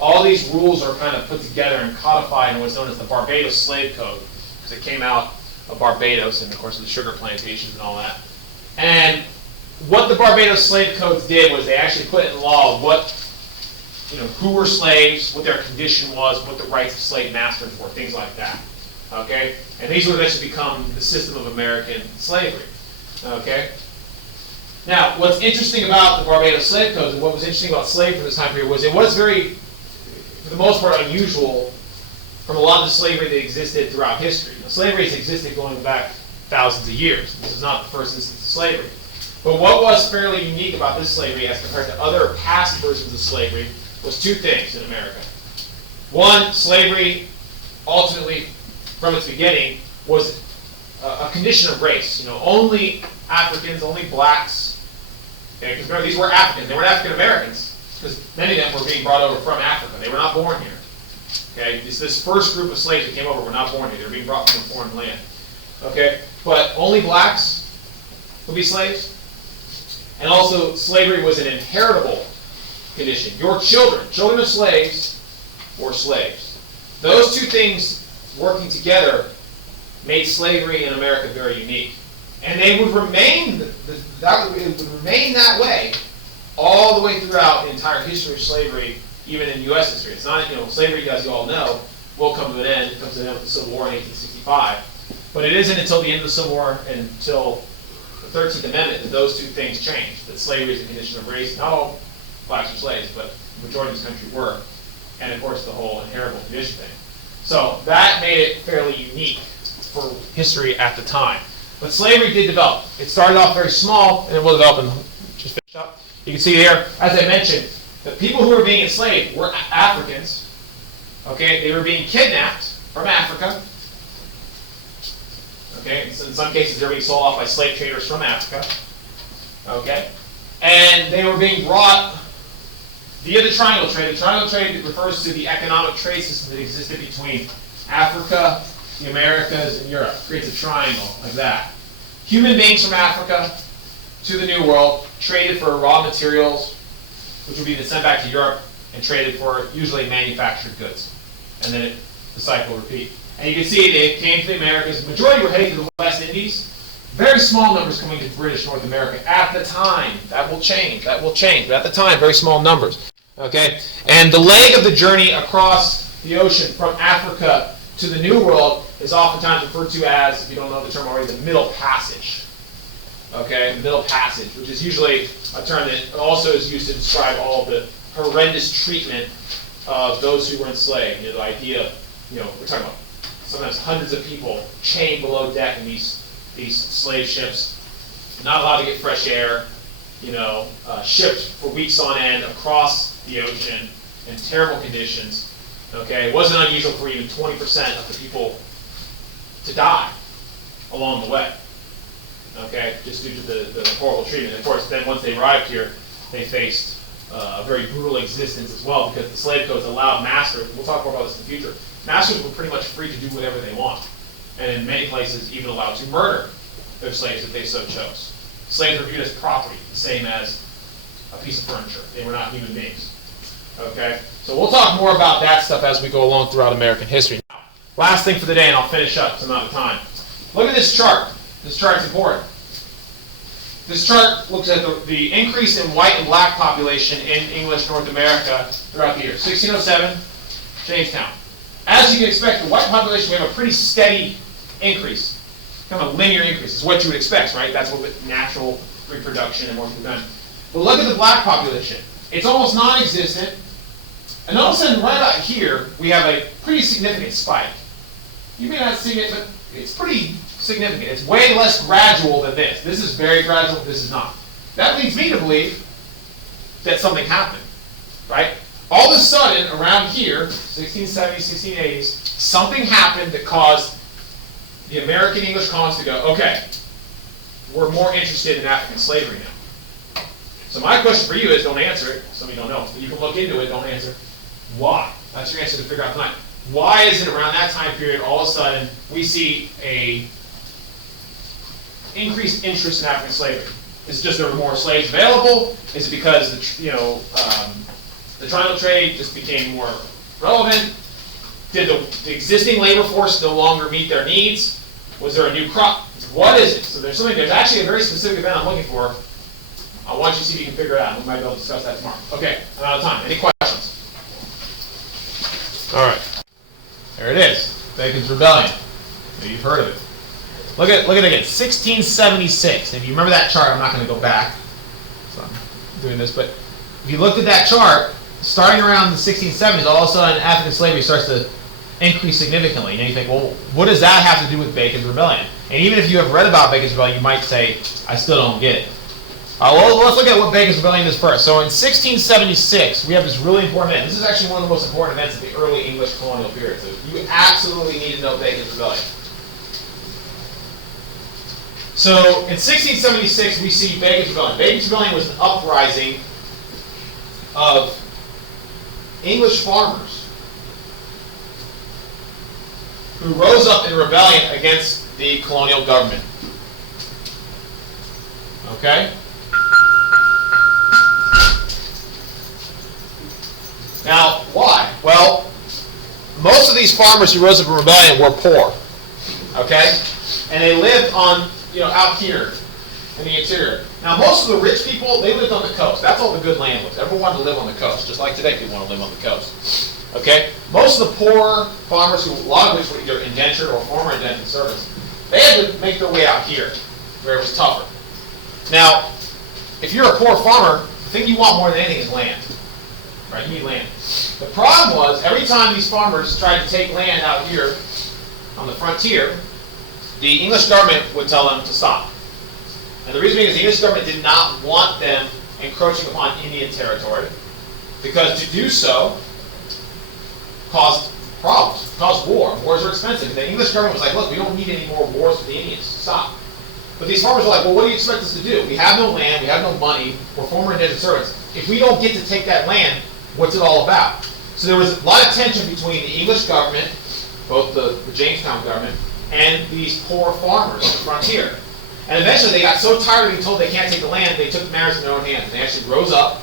all these rules are kind of put together and codified in what's known as the Barbados Slave Code, because it came out of Barbados and, of course, the sugar plantations and all that. And what the Barbados Slave Codes did was they actually put in law what, who were slaves, what their condition was, what the rights of slave masters were, things like that. Okay? And these would eventually become the system of American slavery. Okay? Now, what's interesting about the Barbados Slave Codes and what was interesting about slavery in this time period was it was very, for the most part, unusual from a lot of the slavery that existed throughout history. Now, slavery has existed going back thousands of years. This is not the first instance of slavery. But what was fairly unique about this slavery as compared to other past versions of slavery was two things in America. One, slavery, ultimately, from its beginning, was a condition of race. Only Africans, only blacks, because remember, these were Africans. They weren't African Americans, because many of them were being brought over from Africa. They were not born here. Okay, this first group of slaves that came over were not born here. They were being brought from a foreign land. Okay, but only blacks would be slaves. And also, slavery was an inheritable condition. Your children of slaves, were slaves. Those two things working together made slavery in America very unique. And they would remain that way all the way throughout the entire history of slavery, even in U.S. history. It's not, slavery, as you all know, will come to an end. It comes to an end with the Civil War in 1865. But it isn't until the end of the Civil War and until the 13th Amendment that those two things change. That slavery is a condition of race. Not all blacks were slaves, but the majority of this country were. And of course, the whole inheritable condition thing. So that made it fairly unique for history at the time. But slavery did develop. It started off very small, and it will develop and just finish up. You can see here, as I mentioned, the people who were being enslaved were Africans. Okay, they were being kidnapped from Africa. Okay, so in some cases they were being sold off by slave traders from Africa. Okay, and they were being brought via the triangle trade. The triangle trade refers to the economic trade system that existed between Africa, the Americas, and Europe. It creates a triangle like that. Human beings from Africa to the New World traded for raw materials, which would be then sent back to Europe and traded for usually manufactured goods. And then the cycle would repeat. And you can see they came to the Americas. The majority were heading to the West Indies. Very small numbers coming to British North America at the time. That will change. That will change. But at the time, very small numbers. Okay? And the leg of the journey across the ocean from Africa to the New World is oftentimes referred to as, if you don't know the term already, the Middle Passage. Okay? The Middle Passage, which is usually a term that also is used to describe all of the horrendous treatment of those who were enslaved. The idea of, we're talking about sometimes hundreds of people chained below deck in these slave ships, not allowed to get fresh air, shipped for weeks on end across the ocean in terrible conditions. Okay, it wasn't unusual for even 20% of the people to die along the way. Okay, just due to the horrible treatment. Of course, then once they arrived here, they faced a very brutal existence as well, because the slave codes allowed masters, we'll talk more about this in the future, masters were pretty much free to do whatever they want. And in many places, even allowed to murder their slaves if they so chose. Slaves were viewed as property, the same as a piece of furniture. They were not human beings. Okay? So we'll talk more about that stuff as we go along throughout American history. Now, last thing for the day, and I'll finish up some out of time. Look at this chart. This chart's important. This chart looks at the increase in white and black population in English North America throughout the year. 1607, Jamestown. As you can expect, the white population, we have a pretty steady increase. Kind of a linear increase. It's what you would expect, right? That's what with natural reproduction and working done. But look at the black population. It's almost non-existent. And all of a sudden, right about here, we have a pretty significant spike. You may not see it, but it's pretty significant. It's way less gradual than this. This is very gradual. This is not. That leads me to believe that something happened, right? All of a sudden, around here, 1670s, 1680s, something happened that caused the American English colonists to go, okay, we're more interested in African slavery now. So my question for you is, don't answer it. Some of you don't know. But you can look into it, don't answer. Why? That's your answer to figure out tonight. Why is it around that time period, all of a sudden, we see a increased interest in African slavery? Is it just there were more slaves available? Is it because the triangle trade just became more relevant? Did the existing labor force no longer meet their needs? Was there a new crop? What is it? So there's actually a very specific event I'm looking for. I want you to see if you can figure it out. We might be able to discuss that tomorrow. Okay, I'm out of time. Any questions? All right. There it is. Bacon's Rebellion. Maybe you've heard of it. Look at it again. 1676. If you remember that chart, I'm not going to go back. So I'm doing this, but if you looked at that chart, starting around the 1670s, all of a sudden African slavery starts to increase significantly. And you think, well, what does that have to do with Bacon's Rebellion? And even if you have read about Bacon's Rebellion, you might say, I still don't get it. Well, let's look at what Bacon's Rebellion is first. So in 1676, we have this really important event. This is actually one of the most important events of the early English colonial period. So you absolutely need to know Bacon's Rebellion. So in 1676, we see Bacon's Rebellion. Bacon's Rebellion was an uprising of English farmers who rose up in rebellion against the colonial government. Okay? Now, why? Well, most of these farmers who rose up in rebellion were poor. Okay? And they lived on, out here in the interior. Now, most of the rich people, they lived on the coast. That's all the good land was. Everyone wanted to live on the coast, just like today people want to live on the coast. Okay? Most of the poor farmers, a lot of which were either indentured or former indentured servants, they had to make their way out here, where it was tougher. Now, if you're a poor farmer, the thing you want more than anything is land. Right? You need land. The problem was, every time these farmers tried to take land out here on the frontier, the English government would tell them to stop. And the reason being is the English government did not want them encroaching upon Indian territory, because to do so caused problems, caused war. Wars are expensive. And the English government was like, look, we don't need any more wars with the Indians. Stop. But these farmers were like, well, what do you expect us to do? We have no land, we have no money, we're former indentured servants. If we don't get to take that land, what's it all about? So there was a lot of tension between the English government, both the Jamestown government, and these poor farmers on the frontier. And eventually they got so tired of being told they can't take the land, they took matters in their own hands. They actually rose up,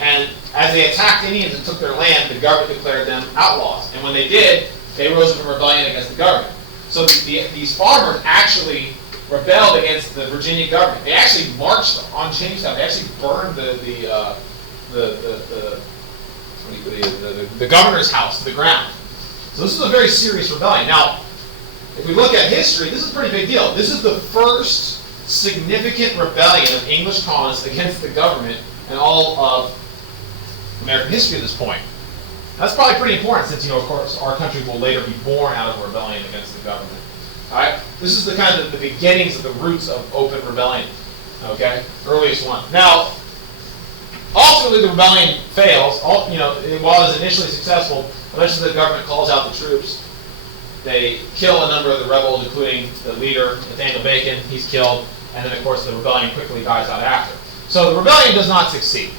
and as they attacked Indians and took their land, the government declared them outlaws. And when they did, they rose up in rebellion against the government. So these farmers actually rebelled against the Virginia government. They actually marched on Jamestown. They actually burned the governor's house to the ground. So this is a very serious rebellion. Now, if we look at history, this is a pretty big deal. This is the first significant rebellion of English colonists against the government in all of American history at this point. That's probably pretty important since, of course, our country will later be born out of a rebellion against the government. All right? This is the kind of the beginnings of the roots of open rebellion. Okay? Earliest one. Now, ultimately the rebellion fails. While it's initially successful, eventually the government calls out the troops. They kill a number of the rebels, including the leader, Nathaniel Bacon. He's killed. And then, of course, the rebellion quickly dies out after. So the rebellion does not succeed.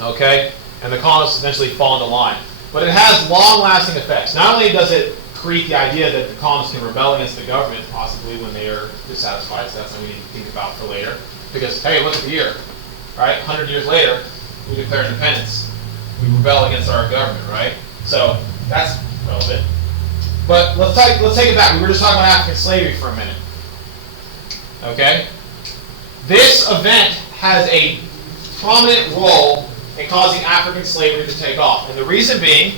Okay? And the colonists eventually fall into line. But it has long-lasting effects. Not only does it create the idea that the colonists can rebel against the government, possibly when they are dissatisfied, so that's something we need to think about for later. Because, hey, look at the year. Right? 100 years later, we declare independence. We rebel against our government, right? So that's relevant. But let's take it back. We were just talking about African slavery for a minute. Okay? This event has a prominent role in causing African slavery to take off. And the reason being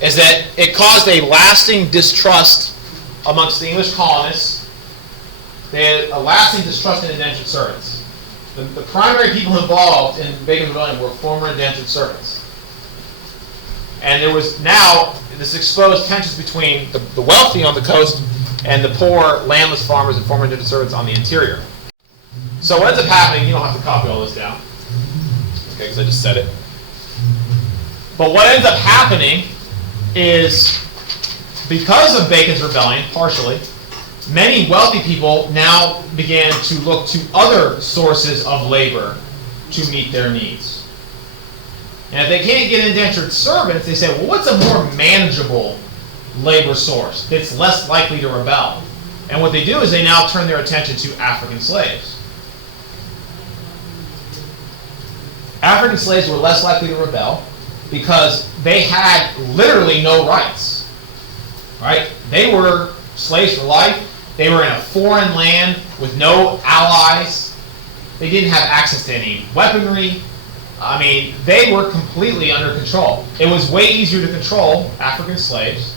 is that it caused a lasting distrust amongst the English colonists. They had a lasting distrust in indentured servants. The primary people involved in Bacon's Rebellion were former indentured servants. And there was now this exposed tensions between the wealthy on the coast and the poor, landless farmers and former indentured servants on the interior. So what ends up happening, you don't have to copy all this down, okay, because I just said it. But what ends up happening is, because of Bacon's Rebellion, partially, many wealthy people now began to look to other sources of labor to meet their needs. And if they can't get indentured servants, they say, well, what's a more manageable labor source that's less likely to rebel? And what they do is they now turn their attention to African slaves. African slaves were less likely to rebel because they had literally no rights, right? They were slaves for life. They were in a foreign land with no allies. They didn't have access to any weaponry. I mean, they were completely under control. It was way easier to control African slaves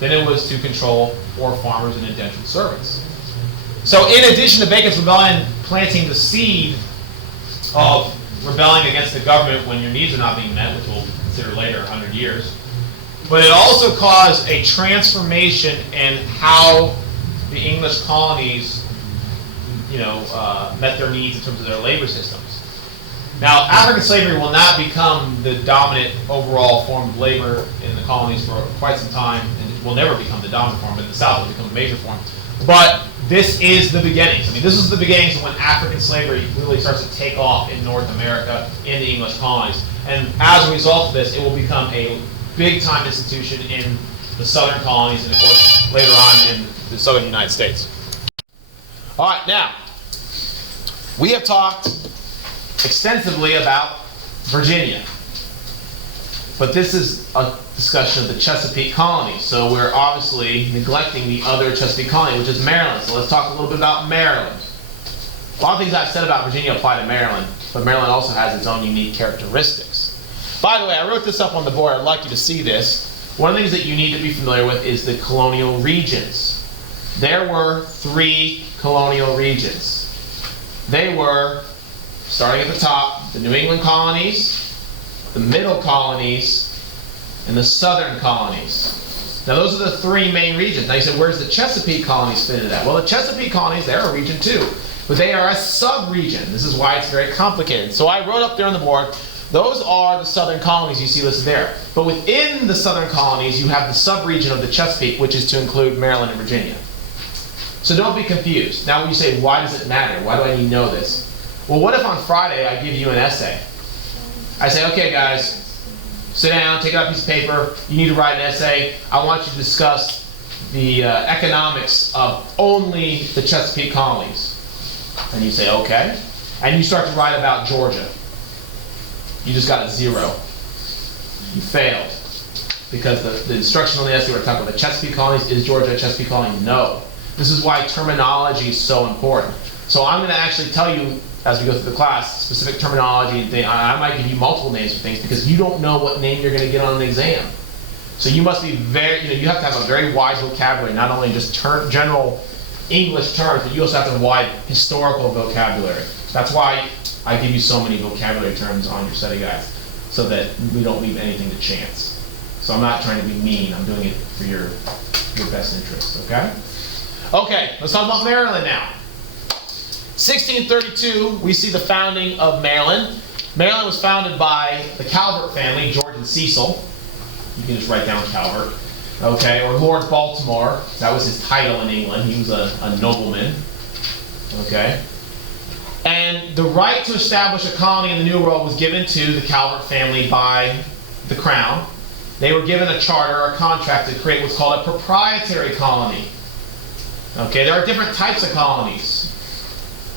than it was to control poor farmers and indentured servants. So in addition to Bacon's Rebellion planting the seed of rebelling against the government when your needs are not being met, which we'll consider later, 100 years, but it also caused a transformation in how the English colonies, met their needs in terms of their labor systems. Now, African slavery will not become the dominant overall form of labor in the colonies for quite some time, and it will never become the dominant form. In the South, it will become a major form. But this is the beginnings. I mean, this is the beginnings of when African slavery really starts to take off in North America, in the English colonies. And as a result of this, it will become a big-time institution in the southern colonies, and of course, later on in the southern United States. All right, now, we have talked extensively about Virginia. But this is a discussion of the Chesapeake Colonies, so we're obviously neglecting the other Chesapeake colony, which is Maryland. So let's talk a little bit about Maryland. A lot of things I've said about Virginia apply to Maryland, but Maryland also has its own unique characteristics. By the way, I wrote this up on the board. I'd like you to see this. One of the things that you need to be familiar with is the colonial regions. There were 3 colonial regions. They were, starting at the top, the New England colonies, the middle colonies, and the southern colonies. Now those are the 3 main regions. Now you said, where's the Chesapeake colonies fit into that? Well, the Chesapeake colonies, they're a region too, but they are a sub-region. This is why it's very complicated. So I wrote up there on the board, those are the southern colonies you see listed there. But within the southern colonies, you have the sub-region of the Chesapeake, which is to include Maryland and Virginia. So don't be confused. Now when you say, why does it matter? Why do I need to know this? Well, what if on Friday I give you an essay? I say, okay guys, sit down, take out a piece of paper, you need to write an essay. I want you to discuss the economics of only the Chesapeake colonies. And you say, okay. And you start to write about Georgia. You just got a 0. You failed. Because the instruction on the essay we're talking about the Chesapeake colonies, is Georgia a Chesapeake colony? No. This is why terminology is so important. So I'm going to actually tell you, as we go through the class, specific terminology and things. I might give you multiple names for things because you don't know what name you're going to get on an exam. So you must be you have to have a very wide vocabulary, not only just general English terms, but you also have to have a wide historical vocabulary. That's why I give you so many vocabulary terms on your study guides, so that we don't leave anything to chance. So I'm not trying to be mean. I'm doing it for your best interest, okay? Okay, let's talk about Maryland now. 1632, we see the founding of Maryland. Maryland was founded by the Calvert family, George and Cecil. You can just write down Calvert. Okay, or Lord Baltimore. That was his title in England. He was a nobleman. Okay. And the right to establish a colony in the New World was given to the Calvert family by the Crown. They were given a charter, a contract to create what's called a proprietary colony. Okay, there are different types of colonies.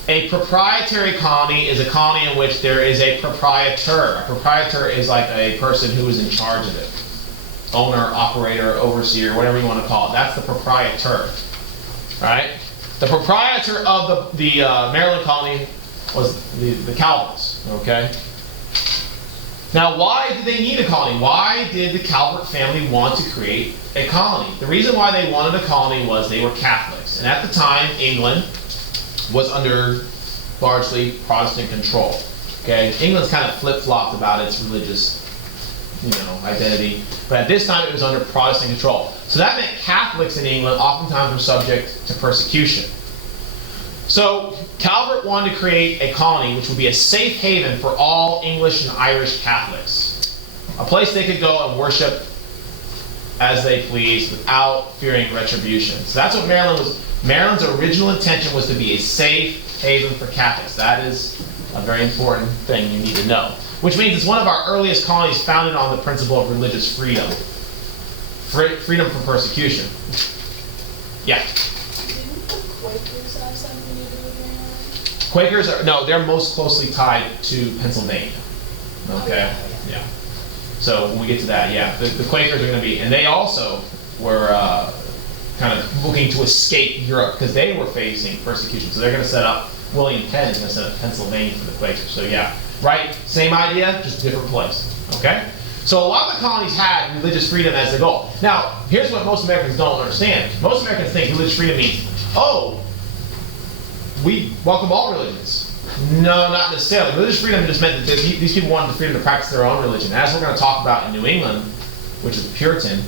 A proprietary colony is a colony in which there is a proprietor. A proprietor is like a person who is in charge of it. Owner, operator, overseer, whatever you want to call it. That's the proprietor. Right? The proprietor of the Maryland colony was the Calverts. Okay? Now, why did they need a colony? Why did the Calvert family want to create a colony? The reason why they wanted a colony was they were Catholics. And at the time, England was under largely Protestant control. Okay? England's kind of flip-flopped about its religious, identity. But at this time, it was under Protestant control. So that meant Catholics in England oftentimes were subject to persecution. So Calvert wanted to create a colony which would be a safe haven for all English and Irish Catholics. A place they could go and worship as they pleased without fearing retribution. So that's what Maryland was. Maryland's original intention was to be a safe haven for Catholics. That is a very important thing you need to know. Which means it's one of our earliest colonies founded on the principle of religious freedom. Freedom from persecution. Yeah? Didn't the Quakers have something to do with Maryland? Quakers they're most closely tied to Pennsylvania. Okay, yeah. So when we get to that, yeah, the Quakers are going to be, and they also were kind of looking to escape Europe because they were facing persecution. So they're going to set up, William Penn is going to set up Pennsylvania for the Quakers. So yeah, right, same idea, just different place, okay? So a lot of the colonies had religious freedom as the goal. Now, here's what most Americans don't understand. Most Americans think religious freedom means, oh, we welcome all religions. No, not necessarily. Religious freedom just meant that these people wanted the freedom to practice their own religion. As we're going to talk about in New England, which is Puritan,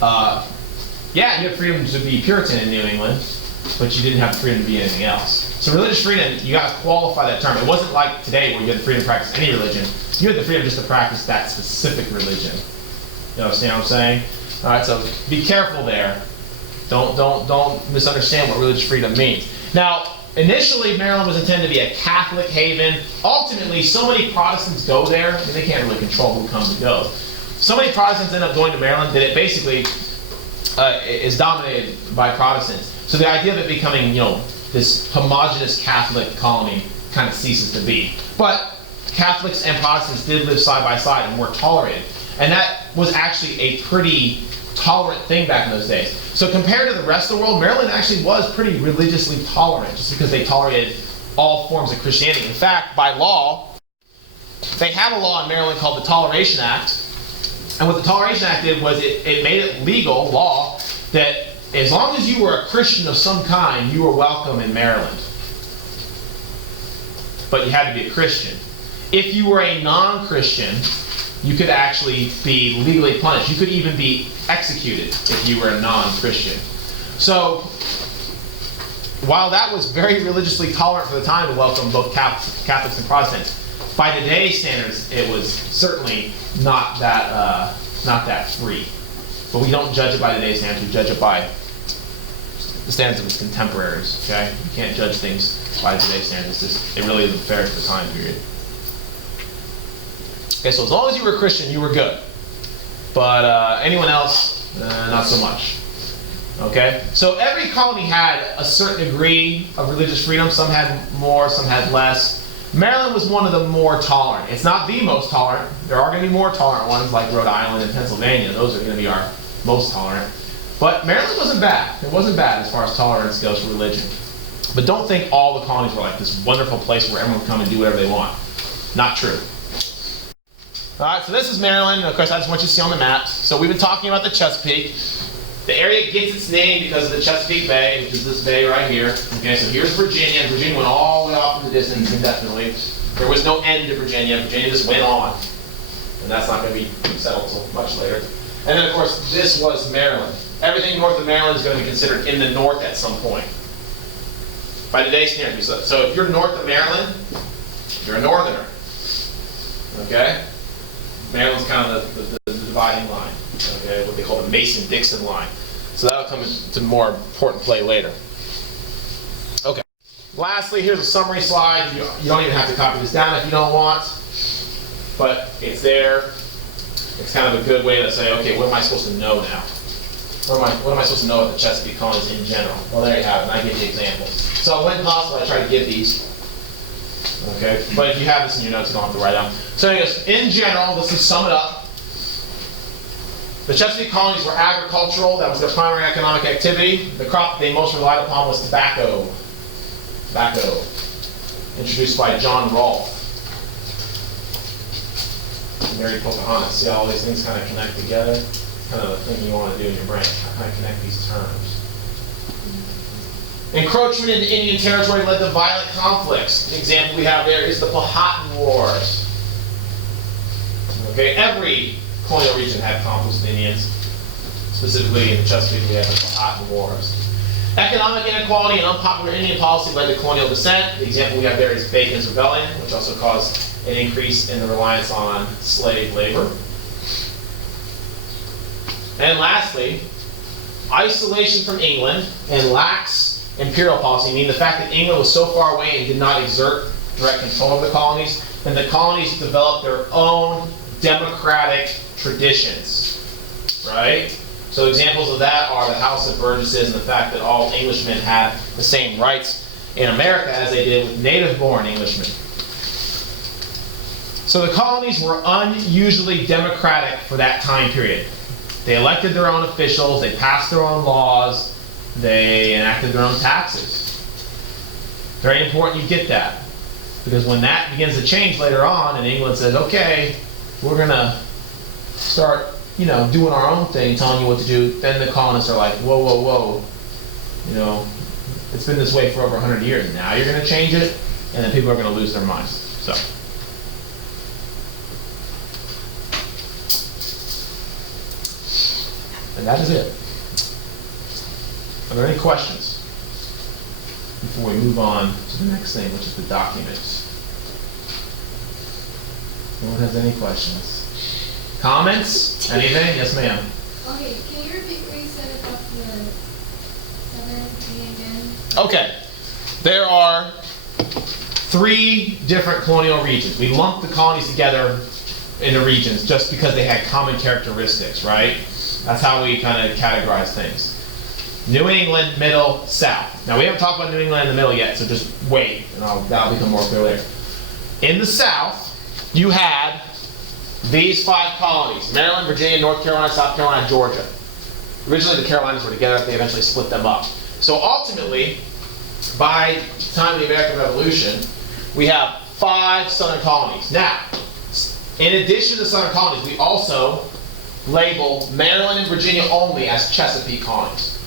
yeah, you had freedom to be Puritan in New England, but you didn't have the freedom to be anything else. So religious freedom, you got to qualify that term. It wasn't like today where you had the freedom to practice any religion. You had the freedom just to practice that specific religion. You understand what I'm saying? All right, so be careful there. Don't misunderstand what religious freedom means. Now, initially, Maryland was intended to be a Catholic haven. Ultimately, so many Protestants go there. I mean, they can't really control who comes and goes. So many Protestants end up going to Maryland that it basically is dominated by Protestants. So the idea of it becoming, you know, this homogenous Catholic colony kind of ceases to be. But Catholics and Protestants did live side by side and were tolerated. And that was actually a pretty tolerant thing back in those days. So compared to the rest of the world, Maryland actually was pretty religiously tolerant just because they tolerated all forms of Christianity. In fact, by law, they have a law in Maryland called the Toleration Act. And what the Toleration Act did was it made it legal law that as long as you were a Christian of some kind, you were welcome in Maryland. But you had to be a Christian. If you were a non-Christian, you could actually be legally punished. You could even be executed if you were a non-Christian. So, while that was very religiously tolerant for the time to welcome both Catholics and Protestants, by today's standards, it was certainly not that free. But we don't judge it by today's standards. We judge it by the standards of its contemporaries. Okay, you can't judge things by today's standards. It really isn't fair to the time period. Okay, so as long as you were a Christian, you were good. But anyone else, not so much. Okay? So every colony had a certain degree of religious freedom. Some had more, some had less. Maryland was one of the more tolerant. It's not the most tolerant. There are going to be more tolerant ones like Rhode Island and Pennsylvania. Those are going to be our most tolerant. But Maryland wasn't bad. It wasn't bad as far as tolerance goes for religion. But don't think all the colonies were like this wonderful place where everyone can come and do whatever they want. Not true. Alright, so this is Maryland. Of course, I just want you to see on the map. So we've been talking about the Chesapeake. The area gets its name because of the Chesapeake Bay, which is this bay right here. Okay, so here's Virginia, and Virginia went all the way off in the distance indefinitely. There was no end to Virginia. Virginia just went on. And that's not going to be settled until much later. And then, of course, this was Maryland. Everything north of Maryland is going to be considered in the north at some point. By today's standards. So if you're north of Maryland, you're a northerner. Okay? Maryland's kind of the dividing line, okay, what they call the Mason-Dixon line. So that'll come into more important play later. Okay. Lastly, here's a summary slide. You don't even have to copy this down if you don't want, but it's there. It's kind of a good way to say, okay, what am I supposed to know now? What am I supposed to know about the Chesapeake Colonies in general? Well, there you have it, and I give you examples. So when possible, I try to give these. Okay, but if you have this in your notes, you don't have to write down. So anyways, in general, let's just sum it up. The Chesapeake Colonies were agricultural. That was their primary economic activity. The crop they most relied upon was tobacco. Tobacco. Introduced by John Rolfe. Married Pocahontas. See how all these things kind of connect together? Kind of the thing you want to do in your brain. How can I connect these terms? Encroachment into Indian territory led to violent conflicts. The example we have there is the Powhatan Wars. Okay, every colonial region had conflicts with Indians. Specifically in the Chesapeake, we have the Powhatan Wars. Economic inequality and unpopular Indian policy led to colonial dissent. The example we have there is Bacon's Rebellion, which also caused an increase in the reliance on slave labor. And lastly, isolation from England and lax imperial policy, meaning the fact that England was so far away and did not exert direct control of the colonies, and the colonies developed their own democratic traditions, right? So examples of that are the House of Burgesses and the fact that all Englishmen had the same rights in America as they did with native-born Englishmen. So the colonies were unusually democratic for that time period. They elected their own officials, they passed their own laws, they enacted their own taxes. Very important you get that. Because when that begins to change later on and England says, okay, we're going to start, doing our own thing, telling you what to do, then the colonists are like, whoa, whoa, whoa. It's been this way for over 100 years. Now you're going to change it, and then people are going to lose their minds. So. And that is it. Are there any questions before we move on to the next thing, which is the documents? No one has any questions? Comments? Anything? Yes, ma'am. Okay, can you repeat what you said about the southern thing again? Okay. There are 3 different colonial regions. We lumped the colonies together into regions just because they had common characteristics, right? That's how we kind of categorize things. New England, Middle, South. Now we haven't talked about New England in the middle yet, so just wait, and that'll become more clear later. In the South, you had these 5 colonies: Maryland, Virginia, North Carolina, South Carolina, Georgia. Originally the Carolinas were together, they eventually split them up. So ultimately, by the time of the American Revolution, we have 5 southern colonies. Now, in addition to the southern colonies, we also label Maryland and Virginia only as Chesapeake Colonies.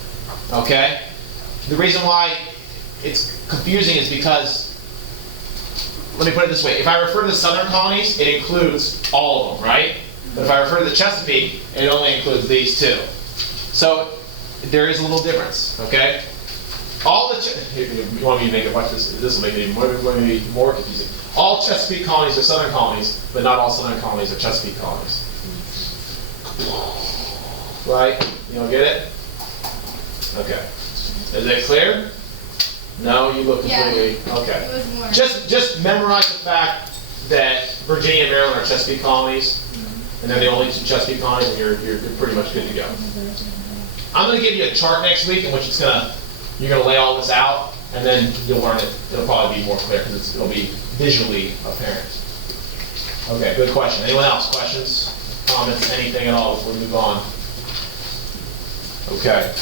Okay? The reason why it's confusing is because, let me put it this way, if I refer to the southern colonies, it includes all of them, right? But if I refer to the Chesapeake, it only includes these 2. So there is a little difference, okay? All the, you want me to make it, watch this, this will make it even more confusing. All Chesapeake colonies are southern colonies, but not all southern colonies are Chesapeake colonies. Right? You don't get it? Okay. Is that clear? No, you look completely, okay. It was more. Just memorize the fact that Virginia and Maryland are Chesapeake colonies, and they're the only 2 Chesapeake colonies, and you're pretty much good to go. I'm going to give you a chart next week in which you're going to lay all this out, and then you'll learn it. It'll probably be more clear because it'll be visually apparent. Okay, good question. Anyone else? Questions, comments, anything at all before we move on? Okay.